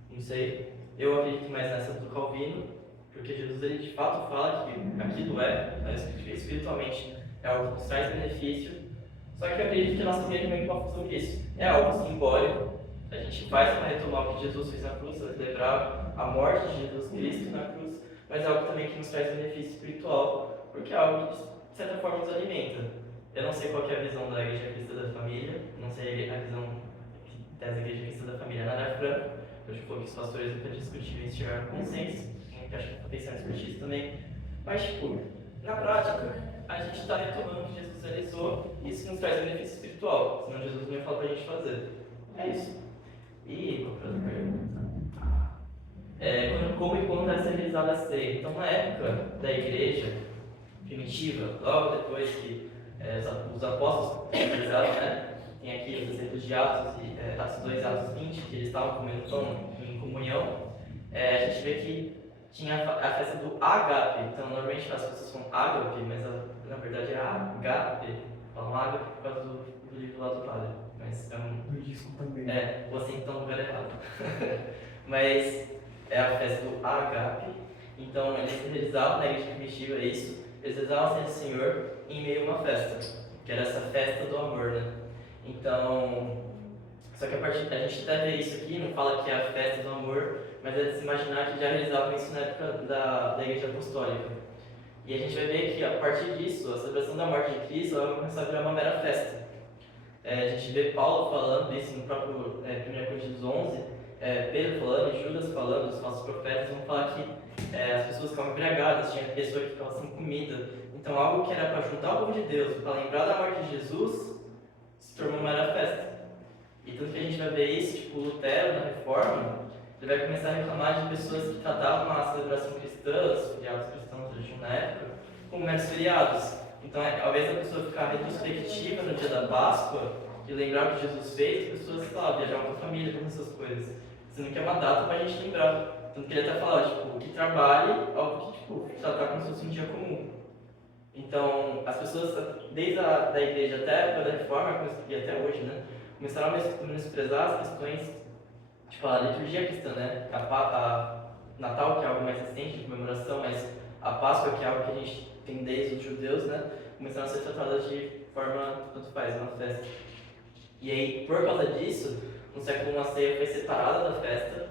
Não sei. Eu acredito mais nessa do Calvino, porque Jesus ele de fato fala que aquilo espiritualmente é algo que nos traz benefício. Só que eu acredito que a nossa igreja é uma função disso. É algo simbólico. A gente faz para retomar o que Jesus fez na cruz, celebrar a morte de Jesus Cristo na cruz, mas é algo também que nos traz benefício espiritual, porque é algo que de certa forma nos alimenta. Eu não sei qual que é a visão da Igreja Cristã da Família, não sei a visão das Igrejas Cristãs da Família na Ana Franco. Eu acho que os pastores nunca discutiram e chegaram a consenso, que acho que está pensando em discutir isso também. Mas, tipo, na prática, a gente está retomando o que Jesus realizou e isso nos traz benefício espiritual, senão Jesus não ia falar para a gente fazer. É isso. E qual que é a outra pergunta? Como e quando deve ser realizada a ceia? Então, na época da igreja primitiva, logo depois que os apóstolos realizaram, né? Tem aqui os exemplos de Atos 2 e Atos 20, que eles estavam comendo pão em comunhão. A gente vê que tinha a festa do ágape. Então, normalmente as pessoas falam ágape, mas na verdade é ágape. Falam ágape por causa do livro lá do padre. Mas é um disco também. ou assim, então no lugar errado. Mas é a festa do ágape. Então, eles realizavam na igreja primitiva isso. Eles realizavam a ceia do Senhor em meio a uma festa, que era essa festa do amor, né? Então, só que a gente até vê isso aqui, não fala que é a festa do amor, mas é de se imaginar que já realizavam isso na época da igreja apostólica. E a gente vai ver que a partir disso, a celebração da morte de Cristo ela vai começar a virar uma mera festa. A gente vê Paulo falando isso no próprio 1 Coríntios 11, Pedro falando e Judas falando, os falsos profetas vão falar que as pessoas ficavam embriagadas, tinha pessoas que ficavam sem comida. Então algo que era para juntar o povo de Deus, para lembrar da morte de Jesus, se tornou uma mera festa. E tanto que a gente vai ver isso, tipo Lutero na Reforma, ele vai começar a reclamar de pessoas que tratavam a celebração cristã, os feriados cristãos na época, como meros feriados. Então, ao invés da pessoa ficar retrospectiva no dia da Páscoa e lembrar o que Jesus fez, as pessoas, sei lá, viajavam com a família, com essas coisas. Sendo que é uma data para a gente lembrar. Tanto que ele até fala, tipo, que trabalhe algo que, tipo, tratar como se fosse um dia comum. Então, as pessoas, desde a igreja até a época da Reforma, e até hoje, né, começaram a menosprezar as questões, tipo, a liturgia cristã, né, a Natal, que é algo mais recente, de comemoração, mas a Páscoa, que é algo que a gente tem desde os judeus, né, começaram a ser tratadas de forma, tanto faz, uma festa. E aí, por causa disso, no século I a ceia foi separada da festa.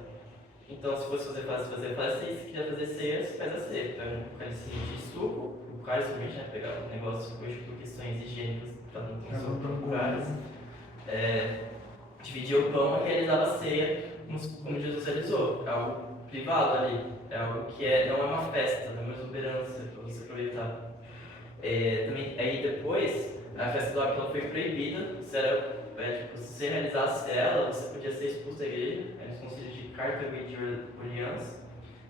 Então, se fosse fazer festa, e se quiser fazer ceia, você faz a ceia. Então, um cálice de suco, o cálice também já pegava um negócio hoje por questões higiênicas, para não consumir o cálice. Dividia o pão e realizava a ceia como Jesus realizou. É algo privado ali, é algo que não é uma festa, não é uma exuberância para você aproveitar. Também, aí depois, a festa do ágape foi proibida. Se você realizasse ela, você podia ser expulso da igreja. Era os concílios de Cartago e de Orleans.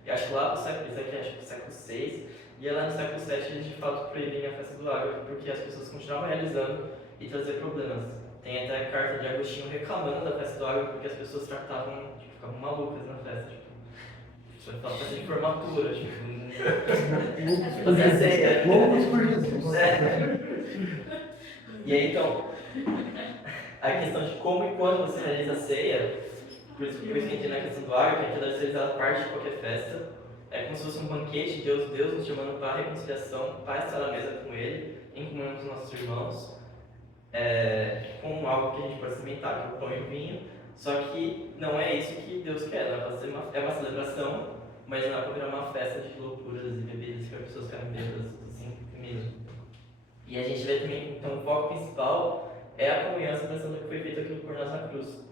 E acho que lá pro século, isso aqui acho que século VI, e lá no século VII eles de fato proibem a festa do ágape, porque as pessoas continuavam realizando e trazer problemas. Tem até a carta de Agostinho reclamando da festa do ágape, porque as pessoas tratavam, tipo, ficavam malucas na festa. Tipo, vai fazer de formatura, fazer a ceia. Loucos por Jesus. E aí então, a questão de como e quando você realiza a ceia, por isso que eu entrei na questão do ágape, que deve ser realizada parte de qualquer festa. É como se fosse um banquete de Deus nos chamando para a reconciliação, para estar à mesa com Ele, em comunhão com os nossos irmãos, com algo que a gente pode experimentar, que é o pão e o vinho. Só que não é isso que Deus quer, não é pra ser é uma celebração, mas não é pra virar uma festa de loucuras e bebidas que as pessoas ficarem bêbadas, assim, mesmo. E a gente vê também, então o foco principal é a comunhão, a celebração do que foi feito aquilo por nós na cruz.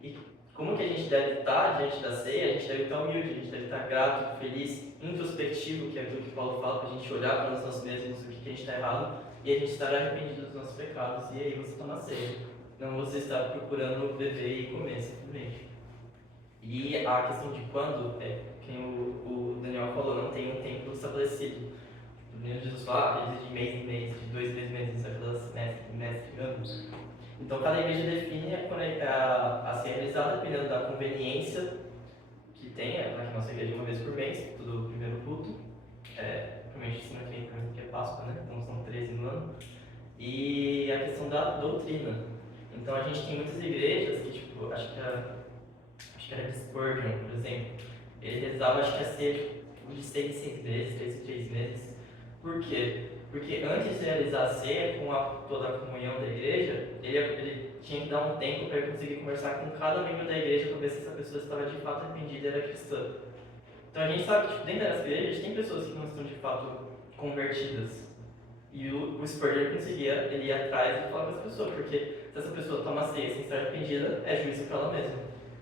E como que a gente deve estar diante da ceia? A gente deve estar humilde, a gente deve estar grato, feliz, introspectivo, que é aquilo que Paulo fala, para a gente olhar para nós mesmos, o que a gente está errado, e a gente estar arrependido dos nossos pecados, e aí você toma a ceia. Não você está procurando beber e comer, simplesmente. E a questão de quando, quem o Daniel falou, não tem um tempo estabelecido. O menino Jesus fala, de mês em mês, de 2 em 2 meses, aquelas semestre, anos. Então, cada igreja define quando a ser realizada, dependendo da conveniência que tem. Na nossa igreja, uma vez por mês, todo o primeiro culto. Provavelmente, semana que vem, que é Páscoa, né? Então, são 13 no ano. E a questão da doutrina. Então, a gente tem muitas igrejas que, tipo, acho que era de Spurgeon, por exemplo. Ele realizava, acho que ia ser de 6 em 6 meses, 3 em 3 meses. Por quê? Porque antes de realizar a ceia, com toda a comunhão da igreja, ele tinha que dar um tempo para ele conseguir conversar com cada membro da igreja para ver se essa pessoa estava de fato arrependida e era cristã. Então a gente sabe que, tipo, dentro das igrejas tem pessoas que não estão de fato convertidas. E o Spurgeon conseguia, ele ia atrás e falar com essa pessoa, porque se essa pessoa toma ceia sem estar arrependida, é juízo para ela mesma.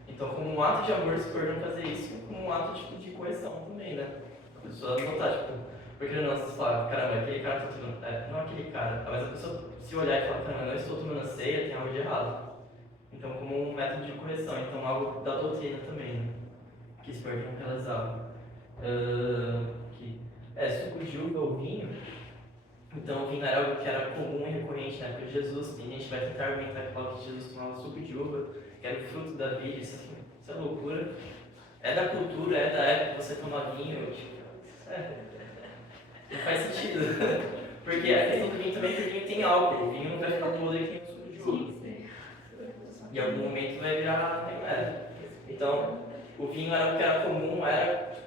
Então, como um ato de amor, o Spurgeon fazer isso, como um ato tipo, de correção também, né? A pessoa notar, tipo, porque não, você fala, caramba, aquele cara tá tomando. Não aquele cara, mas a pessoa se olhar e falar, caramba, não estou tomando a ceia, tem algo de errado. Então, como um método de correção, então algo da doutrina também, né? Que Spurgeon realizava. Suco de uva ou vinho. Então, o vinho era algo que era comum e recorrente na época de Jesus. Tem gente que vai tentar argumentar que fala que Jesus tomava suco de uva, que era o fruto da vide, isso é loucura. É da cultura, é da época que você toma vinho, tipo, não faz sentido. Porque a questão do vinho também é que o vinho tem álcool. O vinho não vai ficar todo aqui no suco de uva. Em algum momento vai virar remédio. Então, o vinho era o que era comum, o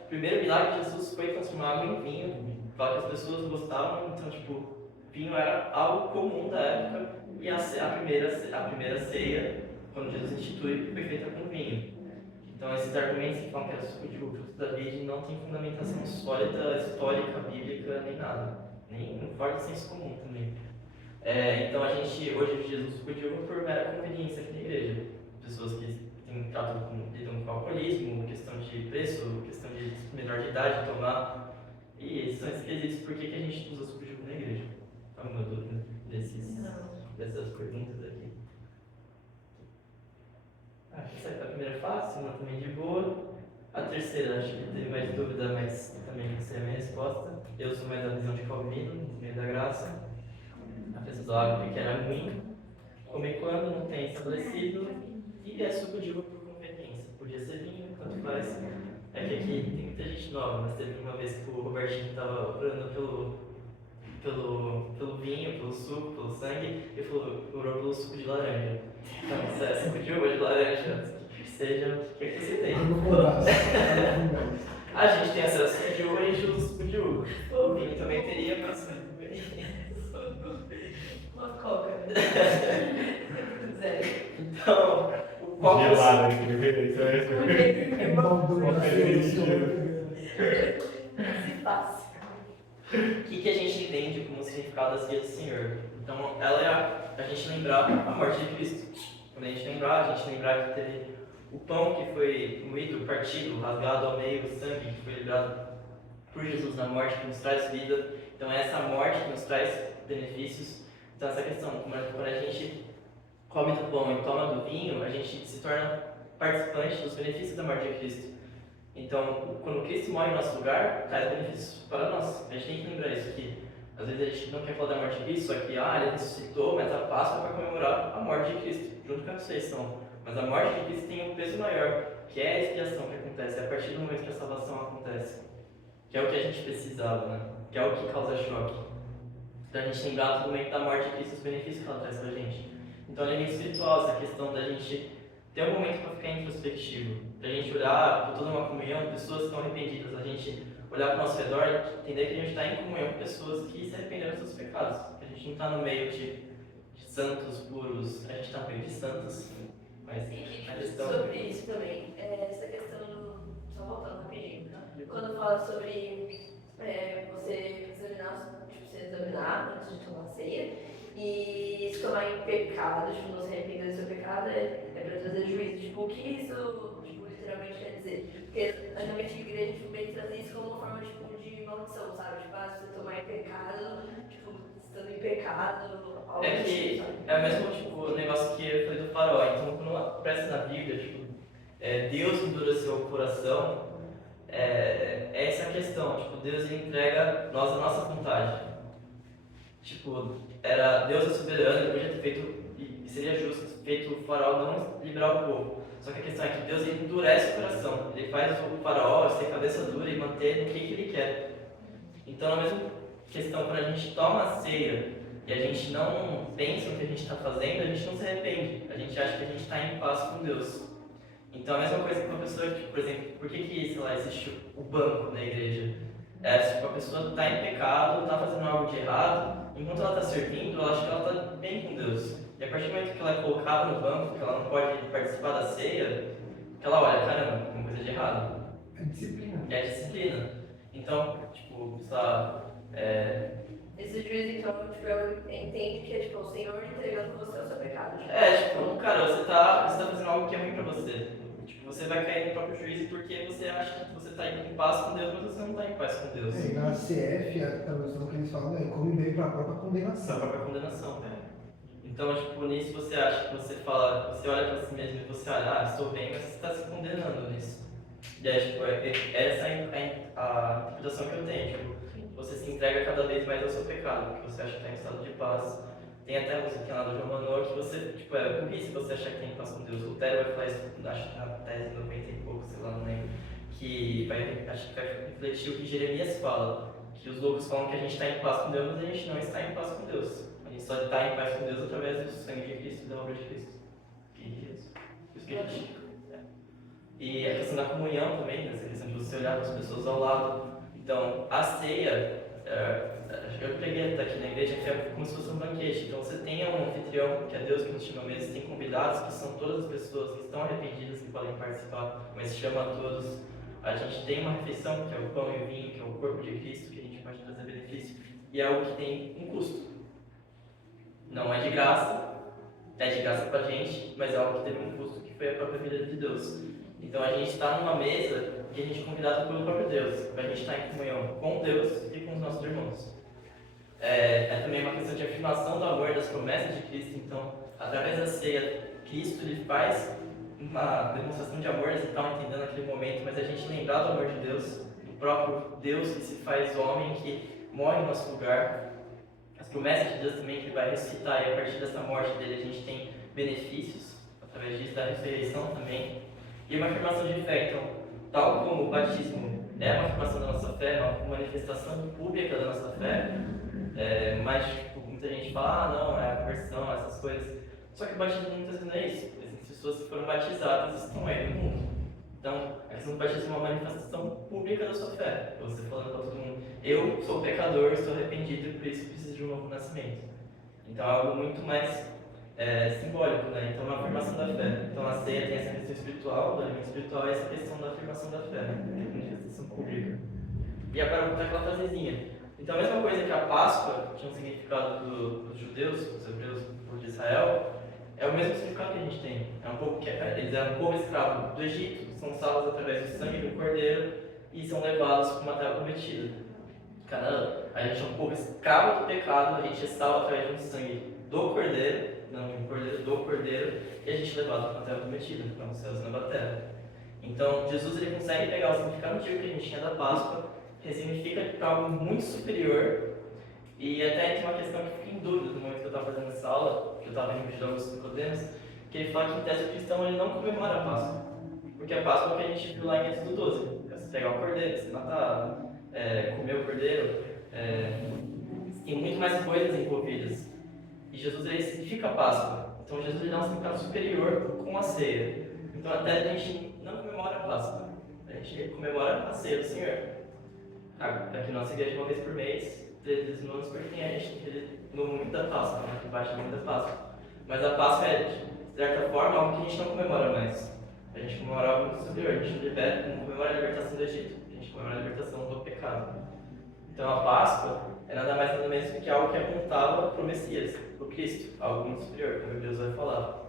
primeiro milagre de Jesus foi transformar água em vinho. Fala que as pessoas gostavam, então, tipo, vinho era algo comum da época. E a primeira ceia, quando Jesus institui, foi feita com vinho. Então, esses argumentos que falam que era suco de uva, fruto da vide, não tem fundamentação sólida, histórica, bíblica, nem nada. Nem um forte senso comum também. Então, a gente, hoje, Jesus suco de uva por mera conveniência aqui na igreja. Pessoas que lidam com alcoolismo, questão de preço, questão de menor de idade, tomar. E são esses quesitos por que a gente usa suco de uva na igreja. Alguma dúvida dessas perguntas aqui? Essa é a primeira fase, a segunda também de boa. A terceira, acho que teve mais dúvida, mas também não sei a minha resposta. Eu sou mais da visão de Calvino, no meio da graça. A pessoa falava que era ruim, comer quando não tem estabelecido, e é suco de uva por conveniência. Podia ser vinho, tanto faz. É que aqui tem muita gente nova, mas teve uma vez que o Robertinho estava orando pelo vinho, pelo suco, pelo sangue, e orou pelo suco de laranja. Então, se é suco de uva de laranja, que seja, o que você tem? A gente tem acesso a suco de uva e a gente usa suco de uva. O vinho também teria, mas Uma coca. Zero. então, o copo... Gelado, né? Que referência é essa? Se passa. O que a gente entende como significado da ceia do Senhor? Então, ela é a gente lembrar a morte de Cristo. Quando a gente lembrar que teve o pão que foi moído, partido, rasgado ao meio, o sangue que foi livrado por Jesus na morte, que nos traz vida. Então, é essa morte que nos traz benefícios. Então, essa questão, quando a gente come do pão e toma do vinho, a gente se torna participante dos benefícios da morte de Cristo. Então, quando Cristo morre em nosso lugar, traz benefícios para nós. A gente tem que lembrar isso, que às vezes a gente não quer falar da morte de Cristo, só que ele ressuscitou, mas a Páscoa é para comemorar a morte de Cristo, junto com a ressurreição. Mas a morte de Cristo tem um peso maior, que é a expiação que acontece, é a partir do momento que a salvação acontece. Que é o que a gente precisava, né? Que é o que causa choque. Então a gente lembrar todo momento da morte de Cristo, os benefícios que ela traz para a gente. Então, alimento espiritual, essa questão da gente ter um momento para ficar introspectivo, da gente olhar por toda uma comunhão, pessoas que estão arrependidas, a gente olhar para o nosso redor e entender que a gente está em comunhão com pessoas que se arrependeram dos seus pecados. A gente não está no meio de santos puros, a gente está no meio de santos Mas E que, a tipo, questão... sobre isso também, essa questão do. Só voltando rapidinho, quando fala sobre você examinar, tipo, se examinar antes de tomar ceia e se tomar em pecado, tipo, não se arrepender do seu pecado, é pra trazer juízo. Tipo, o que isso, tipo, literalmente quer dizer? Porque na minha igreja, tipo, meio que traz isso como uma forma, tipo, de maldição, sabe? Tipo, se você tomar em pecado, tipo, estando em pecado, algo É assim, que sabe? é o mesmo tipo, o negócio que eu falei do faraó. Então, quando aparece na Bíblia, tipo, Deus endureceu o coração, essa é a questão. Tipo, Deus entrega nós a nossa vontade. Tipo, Deus é soberano, ele podia ter feito, e seria justo, feito o faraó não liberar o povo. Só que a questão é que Deus ele endurece o coração. Ele faz o faraó ser cabeça dura e manter no que ele quer. Então, a mesma questão, quando a gente toma a ceia e a gente não pensa no que a gente está fazendo, a gente não se arrepende. A gente acha que a gente está em paz com Deus. Então, a mesma coisa que uma pessoa, tipo, por exemplo, por que sei lá, existe o banco na igreja? Tipo, a pessoa está em pecado, está fazendo algo de errado, enquanto ela está servindo, ela acha que ela está bem com Deus. E a partir do momento que ela é colocada no banco, que ela não pode participar da ceia, que ela olha, caramba, tem uma coisa de errado. É disciplina. É disciplina. Então, tipo, sei lá, Esse juiz, então, tipo, entende que é tipo, o Senhor entregando você ao seu pecado. tipo, cara, você tá fazendo algo que é ruim pra você. Tipo, você vai cair no próprio juízo porque você acha que você tá em paz com Deus, mas você não tá em paz com Deus. E na CF, a tradução que eles falam é come bem para a própria condenação. Essa própria condenação, né? Então, tipo, nisso você acha que você fala, você olha pra si mesmo e você olha, estou bem, mas você está se condenando nisso. E aí, tipo, essa é a interpretação que eu tenho, tipo, você se entrega cada vez mais ao seu pecado, porque você acha que está em estado de paz. Tem até a música lá do João Manuel que você, tipo, é burrice você achar que tem paz com Deus. O Lutero vai falar isso, acho que na tese 90 e pouco, sei lá, não lembro, que acho que vai refletir o que Jeremias fala, que os loucos falam que a gente está em paz com Deus, mas a gente não está em paz com Deus. A gente só está em paz com Deus através do sangue de Cristo e da obra de Cristo. E isso que a gente... E a questão da comunhão também, essa questão de você olhar para as pessoas ao lado. Então, a ceia, eu preguei até aqui na igreja que é como se fosse um banquete. Então, você tem um anfitrião, que é Deus que nos chama mesmo, tem convidados, que são todas as pessoas que estão arrependidas, que podem participar, mas chama a todos. A gente tem uma refeição, que é o pão e o vinho, que é o corpo de Cristo, que a gente pode trazer benefício, e é algo que tem um custo. Não é de graça pra gente, mas é algo que teve um custo, que foi a própria vida de Deus. Então a gente está numa mesa e a gente é convidado pelo próprio Deus, para a gente estar em comunhão com Deus e com os nossos irmãos. É também uma questão de afirmação do amor, das promessas de Cristo. Então, através da ceia, Cristo ele faz uma demonstração de amor, eles estavam entendendo naquele momento, mas a gente lembrar do amor de Deus, do próprio Deus que se faz homem, que morre em nosso lugar. As promessas de Deus também, que ele vai ressuscitar, e a partir dessa morte dele a gente tem benefícios, através disso, da ressurreição também. E uma afirmação de fé, então, tal como o batismo é uma afirmação da nossa fé, uma manifestação pública da nossa fé, mas tipo, muita gente fala, não, é a conversão, essas coisas. Só que o batismo muitas vezes não é isso. As pessoas que foram batizadas estão aí no mundo. Então, a questão do batismo é uma manifestação pública da sua fé. Você falando para todo mundo, eu sou pecador, estou arrependido e por isso preciso de um novo nascimento. Então, é algo muito mais simbólico, né? Então, é uma afirmação da fé. Então, a ceia tem essa questão espiritual, do alimento espiritual, e essa questão da afirmação da fé, né? A manifestação pública. E agora, vou botar aquela frasezinha. Então, a mesma coisa que a Páscoa tinha um significado dos judeus, os hebreus, do povo de Israel, é o mesmo significado que a gente tem. É um povo que eles eram um povo escravo do Egito, são salvos através do sangue do cordeiro e são levados para uma terra prometida. Canaã, a gente é um povo escravo do pecado, a gente é salvo através de um sangue do cordeiro, não de um cordeiro, do cordeiro, e a gente é levado para uma terra prometida, para os céus e nova terra. Então, Jesus ele consegue pegar o significado antigo que a gente tinha da Páscoa, resignifica para algo muito superior, e até tem uma questão que fica em dúvida no momento que eu estava fazendo essa aula, que eu estava em vídeo de Augusto Nicodemus, que ele fala que em teste cristão ele não comemora a Páscoa, porque a Páscoa é o que a gente viu lá em Êxodo 12, você pegar o cordeiro, você matar, comer o cordeiro, tem muito mais coisas envolvidas. E Jesus ele significa a Páscoa. Então Jesus ele dá um significado superior com a ceia. Então até a gente não comemora a Páscoa. A gente comemora a ceia do Senhor. Aqui na nossa igreja, uma vez por mês, 3 vezes no ano, porque tem a gente no momento da Páscoa, né? Que baixa no momento da Páscoa. Mas a Páscoa de certa forma, algo que a gente não comemora mais. A gente comemora algo superior, a gente não comemora a libertação do Egito, a gente comemora a libertação do pecado. Então a Páscoa é nada mais nada menos do que algo que apontava para o Messias, para o Cristo, algo muito superior, como Deus vai falar.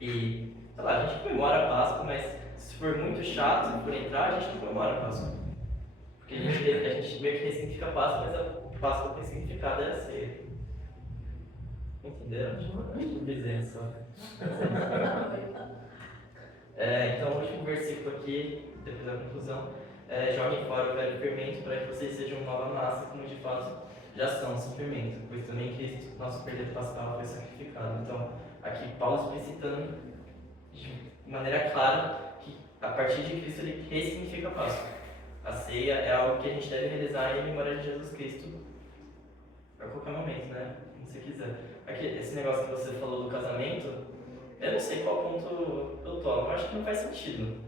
E, sei lá, a gente comemora a Páscoa, mas se for muito chato, se for entrar, a gente não comemora a Páscoa. Porque a gente meio que ressignifica a Páscoa, mas a Páscoa tem significado é a ceia. Entenderam? Dizer só. Então, o último versículo aqui, depois da conclusão, joguem fora o velho fermento para que vocês sejam nova massa, como de fato já são sem fermento, pois também Cristo, nosso cordeiro pascal, foi sacrificado. Então, aqui Paulo explicitando de maneira clara que a partir de Cristo ele ressignifica a Páscoa. A ceia é algo que a gente deve realizar em memória de Jesus Cristo a qualquer momento, né? Como você quiser. Aqui, esse negócio que você falou do casamento, eu não sei qual ponto eu tomo, eu acho que não faz sentido.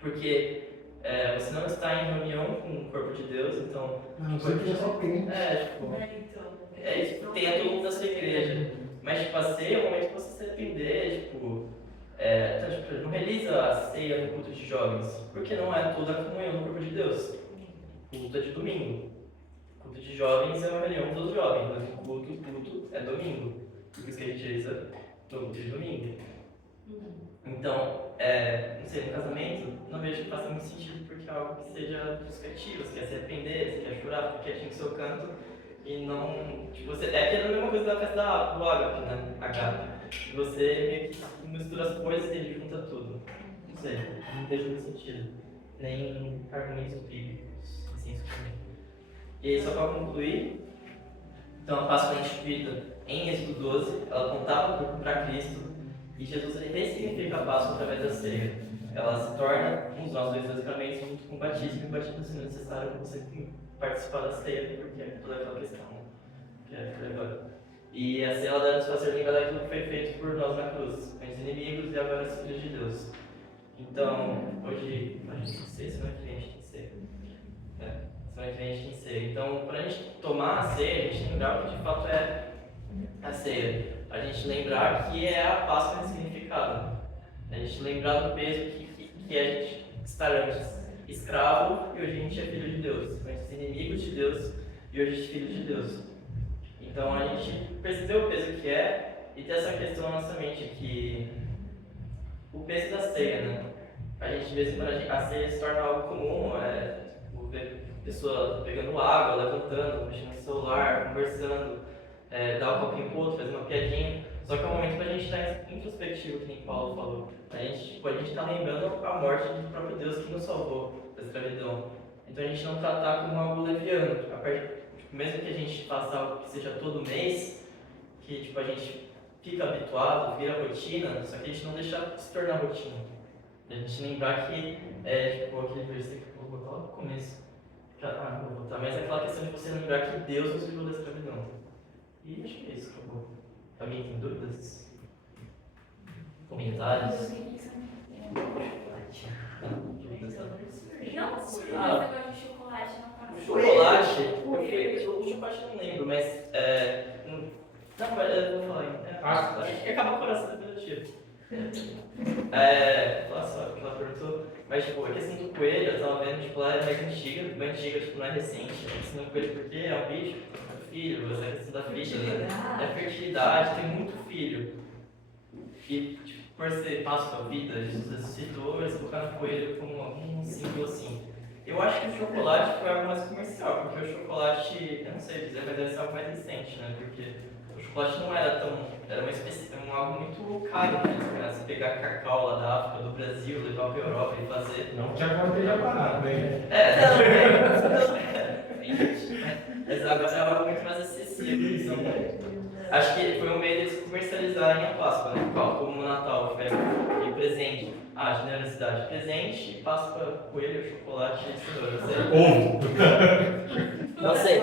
Porque você não está em reunião com o corpo de Deus, então. Não, você que é só crente. É isso, tem todo mundo da sua igreja. Mas, tipo, a ceia é o momento que você se arrepender, então, tipo, não realiza a ceia no culto de jovens, porque não é toda a comunhão no corpo de Deus. O culto é de domingo. O culto de jovens é uma reunião dos jovens, mas o culto é domingo. Por isso que a gente realiza no culto de domingo. Então, não sei, no casamento, não vejo que faça muito sentido, porque é algo que seja justificativo, você quer se arrepender, você quer chorar, ficar quietinho no seu canto, e não, tipo, que é a mesma coisa da festa do ágape, né, agape. Você meio que mistura as coisas e junta tudo. Não sei, não vejo muito sentido. Nem argumentos bíblicos, assim, E aí, só para concluir, então a Páscoa instituída em Êxodo 12, ela apontava para Cristo, e Jesus ele ressignifica a Páscoa através da ceia. Ela se torna um dos nossos dois sacramentos junto com o batismo, e o batismo sendo necessário para você participar da ceia, porque é toda aquela questão, né? Que é agora. E a ceia deve nos fazer lembrar daquilo que foi feito por nós na cruz, antes inimigos e agora filhos de Deus. Então, hoje a gente tem ceia, semana que vem a gente tem ceia. Semana que vem a gente tem ceia. Então, para a gente tomar a ceia, a gente lembrar o que de fato é a ceia. A gente lembrar que é a Páscoa ressignificada. A gente lembrar do peso que a gente estar antes escravo e hoje a gente é filho de Deus. Antes inimigos de Deus e hoje a gente é filho de Deus. Então a gente perceber o peso que é e ter essa questão na nossa mente que o peso da ceia, né? A gente vê quando a ceia se torna algo comum, ver pessoa pegando água, levantando, mexendo no celular, conversando, dar um copinho pro outro, fazer uma piadinha. Só que é um momento pra gente estar introspectivo, que nem Paulo falou. A gente tá lembrando a morte do próprio Deus que nos salvou da escravidão. Então a gente não tratar como algo leviano. Mesmo que a gente faça algo que seja todo mês, que a gente fica habituado, vira rotina, só que a gente não deixar se tornar rotina. A gente lembrar que aquele versículo que eu vou botar lá no começo. Não vou botar, mas é aquela questão de você lembrar que Deus nos livrou da escravidão. E acho que é isso, acabou. Alguém tem dúvidas? Comentários? O chocolate, eu não lembro, mas não, eu vou falar. Acho que acaba o coração depois eu tiro. Olha só o que ela perguntou. Mas a questão do coelho, eu tava vendo, ela é mais antiga, não é recente. A questão do coelho porque é um bicho, é filho, a questão da ficha, né? É fertilidade, tem muito filho. E por ser Páscoa a vida, Jesus ressuscitou, eles colocaram o coelho como algum símbolo assim. Eu acho que o chocolate foi algo mais comercial, porque o chocolate, eu não sei dizer, mas deve ser algo mais recente, né? Porque o chocolate não era tão. Era algo muito caro, né? Você pegar cacau lá da África, do Brasil, levar para a Europa e fazer. Não que agora esteja parado, né? Mas agora é algo muito mais acessível. Então, acho que foi um meio de se comercializarem a Páscoa, né? Como o Natal, e presente. Generosidade. Presente, Páscoa, coelho, chocolate e cenoura. Ovo! Não sei.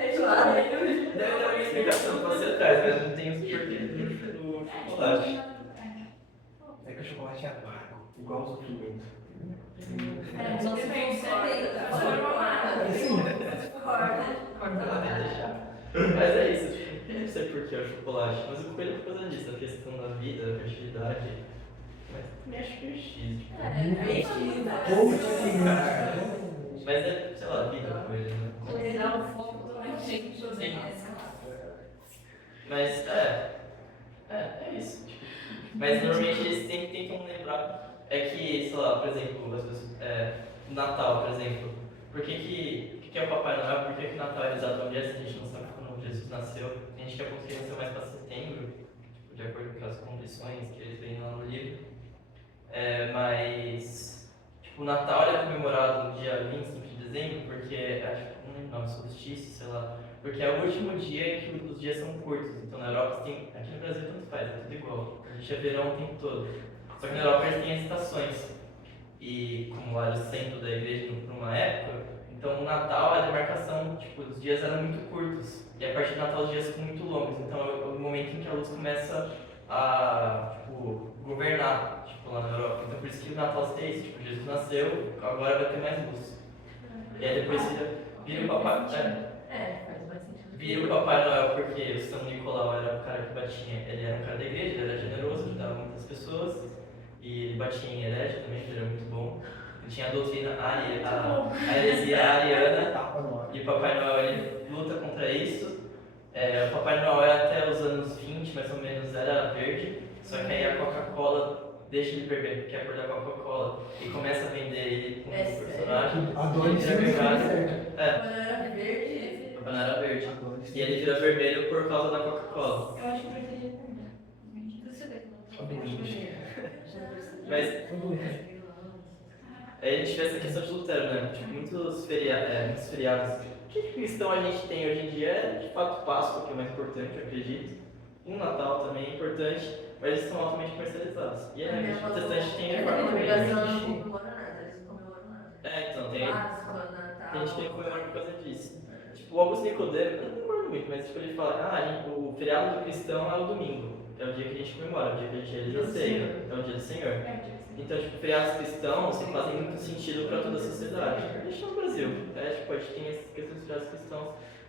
Deve ter uma explicação pra você atrás, mas não tem os porquês do chocolate. É que o chocolate é amargo, igual os outros mentos. Mas é isso, eu não sei por que é o chocolate, mas o coelho é por causa disso, a questão da vida, a também acho que é X. Tipo, bem X, né? mas é, sei lá, vida com ele, né? Tirar o foco do gente Sim. Mas é isso. Tipo, mas normalmente eles sempre tentam lembrar. É que, sei lá, por exemplo, as pessoas, Natal, por exemplo. Por que é o Papai Noel? Por que o Natal é exato um dia se a gente não sabe quando Jesus nasceu? A gente quer que nasceu mais para setembro, tipo, de acordo com as condições que eles veem lá no livro. Mas, tipo, o Natal é comemorado no dia 25 de dezembro porque, acho que não lembro o nome, solstício, sei lá. Porque é o último dia em que os dias são curtos. Então na Europa tem. Aqui no Brasil tanto faz, é tudo igual. A gente é verão o tempo todo. Só que na Europa eles têm as estações. E como lá era o centro da igreja por uma época, então o Natal, a demarcação, tipo, os dias eram muito curtos. E a partir do Natal os dias ficam muito longos. Então é o momento em que a luz começa a, tipo, governar, tipo, lá na Europa. Então por isso que o Natal é isso, tipo, Jesus nasceu, agora vai ter mais luz. E aí depois vira o Papai. Faz mais sentido. Vira o Papai Noel porque o São Nicolau era o cara que batia, ele era um cara da igreja, ele era generoso, ajudava muitas pessoas, e ele batia em herege também, que ele era muito bom. Ele tinha a doutrina a heresia ariana, e o Papai Noel ele luta contra isso. O Papai Noel até os anos 20, mais ou menos, era verde, só que aí a Coca-Cola deixa ele vermelho, porque é a cor da Coca-Cola, e começa a vender ele como um personagem. Adonis ele vira vermelho. Quando era verde, O Papai Noel era verde. E ele vira vermelho por causa da Coca-Cola. Eu acho que preferia perder. Você vê. Mas aí a gente vê essa questão de Lutero, né? Tipo, muitos feriados. O que cristão a gente tem hoje em dia é de fato Páscoa, que é o mais importante, eu acredito. Um Natal também é importante, mas eles são altamente comercializados. E a gente protestante tem a forma também. eles não comemoram nada, eles não comemoram nada. Então tem. Páscoa, Natal. Tem gente que comemora por causa disso. Tipo, o Augusto Nicodemo, eu não concordo muito, mas tipo, ele fala, o feriado do cristão é o domingo, é o dia que a gente comemora, é o dia que a gente realiza a ceia, é o dia do Senhor. Então, tipo, feriados cristãos fazem muito sentido para toda a sociedade. A gente no Brasil, tipo, a gente tem essa questão dos feriados cristãos.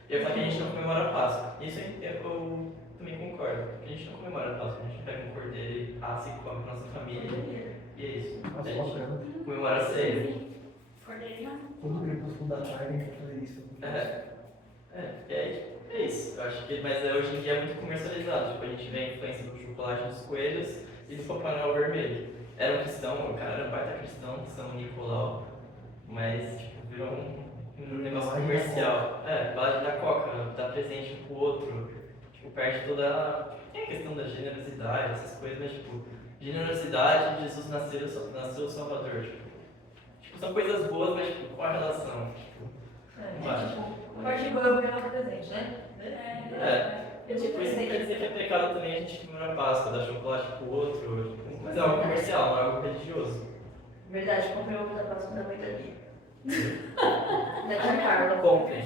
E eu falo que a gente não comemora a Páscoa. Isso eu também concordo, porque a gente não comemora a Páscoa, a gente pega um cordeiro e assa e come com a nossa família, e é isso. A gente comemora a ceia. Todo crepúsculo da tarde tem que fazer isso. É isso. Eu acho que, mas hoje em dia é muito comercializado. Tipo, a gente vê a influência do chocolate dos coelhos e do Papai Noel vermelho. Era um cristão, o cara era um baita cristão, São Nicolau, mas tipo, virou um negócio comercial. Balade da Coca, dá presente um pro outro, tipo, perde toda tem a questão da generosidade, essas coisas, mas tipo, generosidade, Jesus nasceu o Salvador, tipo, são coisas boas, mas tipo, qual a relação? A parte boa é ganhar o presente, né? Tipo, isso não quer dizer que é pecado também a gente comer a Páscoa, dar chocolate pro outro, tipo, mas é algo comercial, não é algo religioso. Verdade, comprei uma da Páscoa da mãe da Bia. Da tia Carla. Comprem.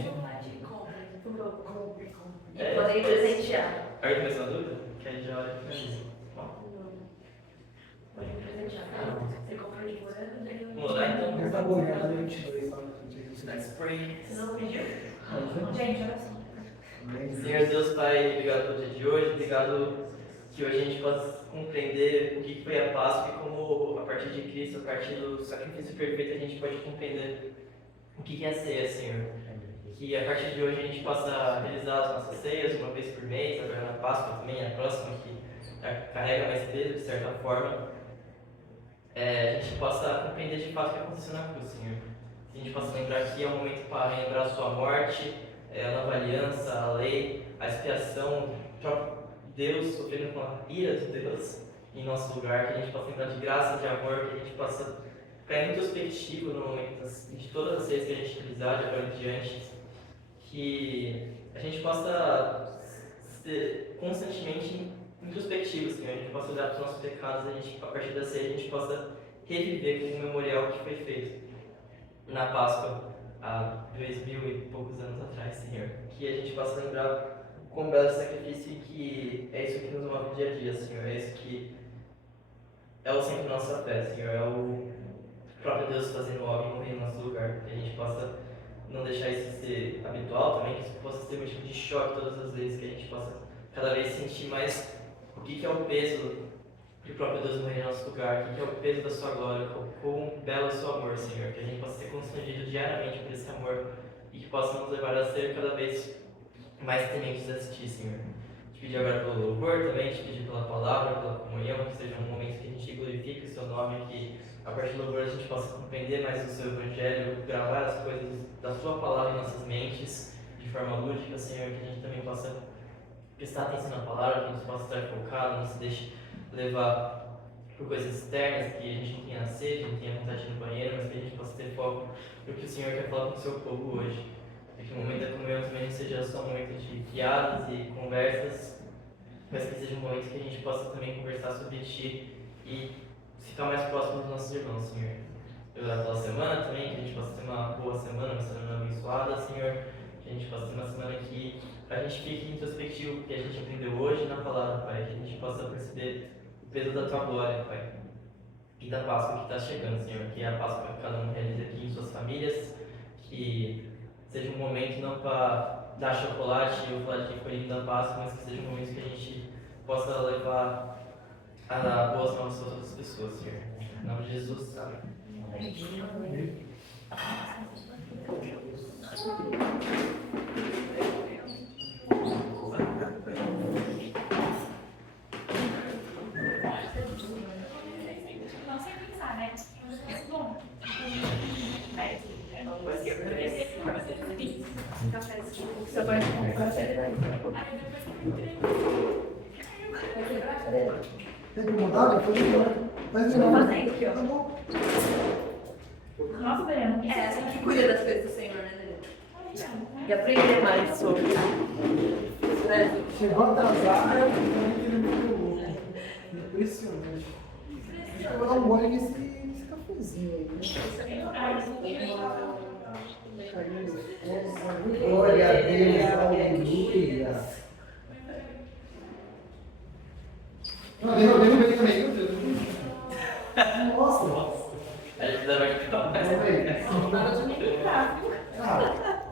E podem presentear. Alguém tem mais uma dúvida? Que aí já olha e finaliza. Pode presentear. Você comprou de moeda? Vamos lá então. Essa goiada é 22, tá? Let's pray. Você não pediu? Gente, oração. Senhor Deus Pai, obrigado pelo dia de hoje, obrigado que hoje a gente possa compreender o que foi a Páscoa e como, a partir de Cristo, a partir do sacrifício perfeito, a gente pode compreender o que é a ceia, Senhor. Que a partir de hoje a gente possa realizar as nossas ceias uma vez por mês, agora na Páscoa também, a próxima, que carrega mais peso, de certa forma. A gente possa compreender de fato o que aconteceu na cruz, Senhor. Que a gente possa lembrar que é um momento para lembrar a sua morte, a nova aliança, a lei, a expiação, o próprio Deus sofrendo com a ira de Deus em nosso lugar, que a gente possa lembrar de graça, de amor, que a gente possa ficar introspectivo no momento de todas as vezes que a gente utilizar de agora em diante, que a gente possa ser constantemente introspectivo, Senhor, a gente possa olhar para os nossos pecados, a partir da ceia a gente possa reviver com o memorial que foi feito na Páscoa há 2000 e poucos anos atrás, Senhor. Que a gente possa lembrar o quão belo esse sacrifício e que é isso que nos move no dia a dia, Senhor. É isso que é o centro da nossa fé, Senhor. É o próprio Deus fazendo o homem morrer no nosso lugar. Que a gente possa não deixar isso ser habitual também, que isso possa ser motivo de choque todas as vezes, que a gente possa cada vez sentir mais o que é o peso e o próprio Deus morrer em nosso lugar, que é o peso da sua glória, quão belo é o seu amor, Senhor, que a gente possa ser constrangido diariamente por esse amor e que possa nos levar a ser cada vez mais tementes a Ti, Senhor. Te pedir agora pelo louvor também, te pedir pela palavra, pela comunhão, que seja um momento que a gente glorifique o Seu nome, que a partir do louvor a gente possa compreender mais o Seu Evangelho, gravar as coisas da Sua palavra em nossas mentes de forma lúdica, Senhor, que a gente também possa prestar atenção na palavra, que a gente possa estar focado, não se deixe levar por coisas externas, que a gente não tenha sede, não tenha vontade de ir no banheiro, mas que a gente possa ter foco no que o Senhor quer falar com o Seu povo hoje. E que o momento da comunhão também não seja só um momento de piadas e conversas, mas que seja um momento que a gente possa também conversar sobre Ti e ficar mais próximo dos nossos irmãos, Senhor. Eu orar pela semana também, que a gente possa ter uma boa semana, uma semana abençoada, Senhor. Que a gente possa ter uma semana que a gente fique introspectivo, que a gente aprendeu hoje na palavra, Pai. Que a gente possa perceber o peso da Tua glória, Pai. E da Páscoa que está chegando, Senhor. Que a Páscoa que cada um realiza aqui em suas famílias. Que seja um momento não para dar chocolate ou falar de coelhinho da Páscoa, mas que seja um momento que a gente possa levar a boas novas para outras pessoas, Senhor. Em nome de Jesus, amém. Não sei pensar, né? Bom. Você vai comprar Tem que mudar? Depois eu vou. Mas Vou fazer aqui, ó. Tá bom. Nossa, Breno. É, a gente cuida das coisas do Senhor, né, Dani? E aprender mais sobre. Né? Chegou atrasado, ele muito louco. Impressionante. Eu vou dar um gole nesse cafezinho aí, né? Glória a Deus, aleluia. Não, derrubei no meio também, meu Deus. Nossa. A gente vai ficar mais. Ah,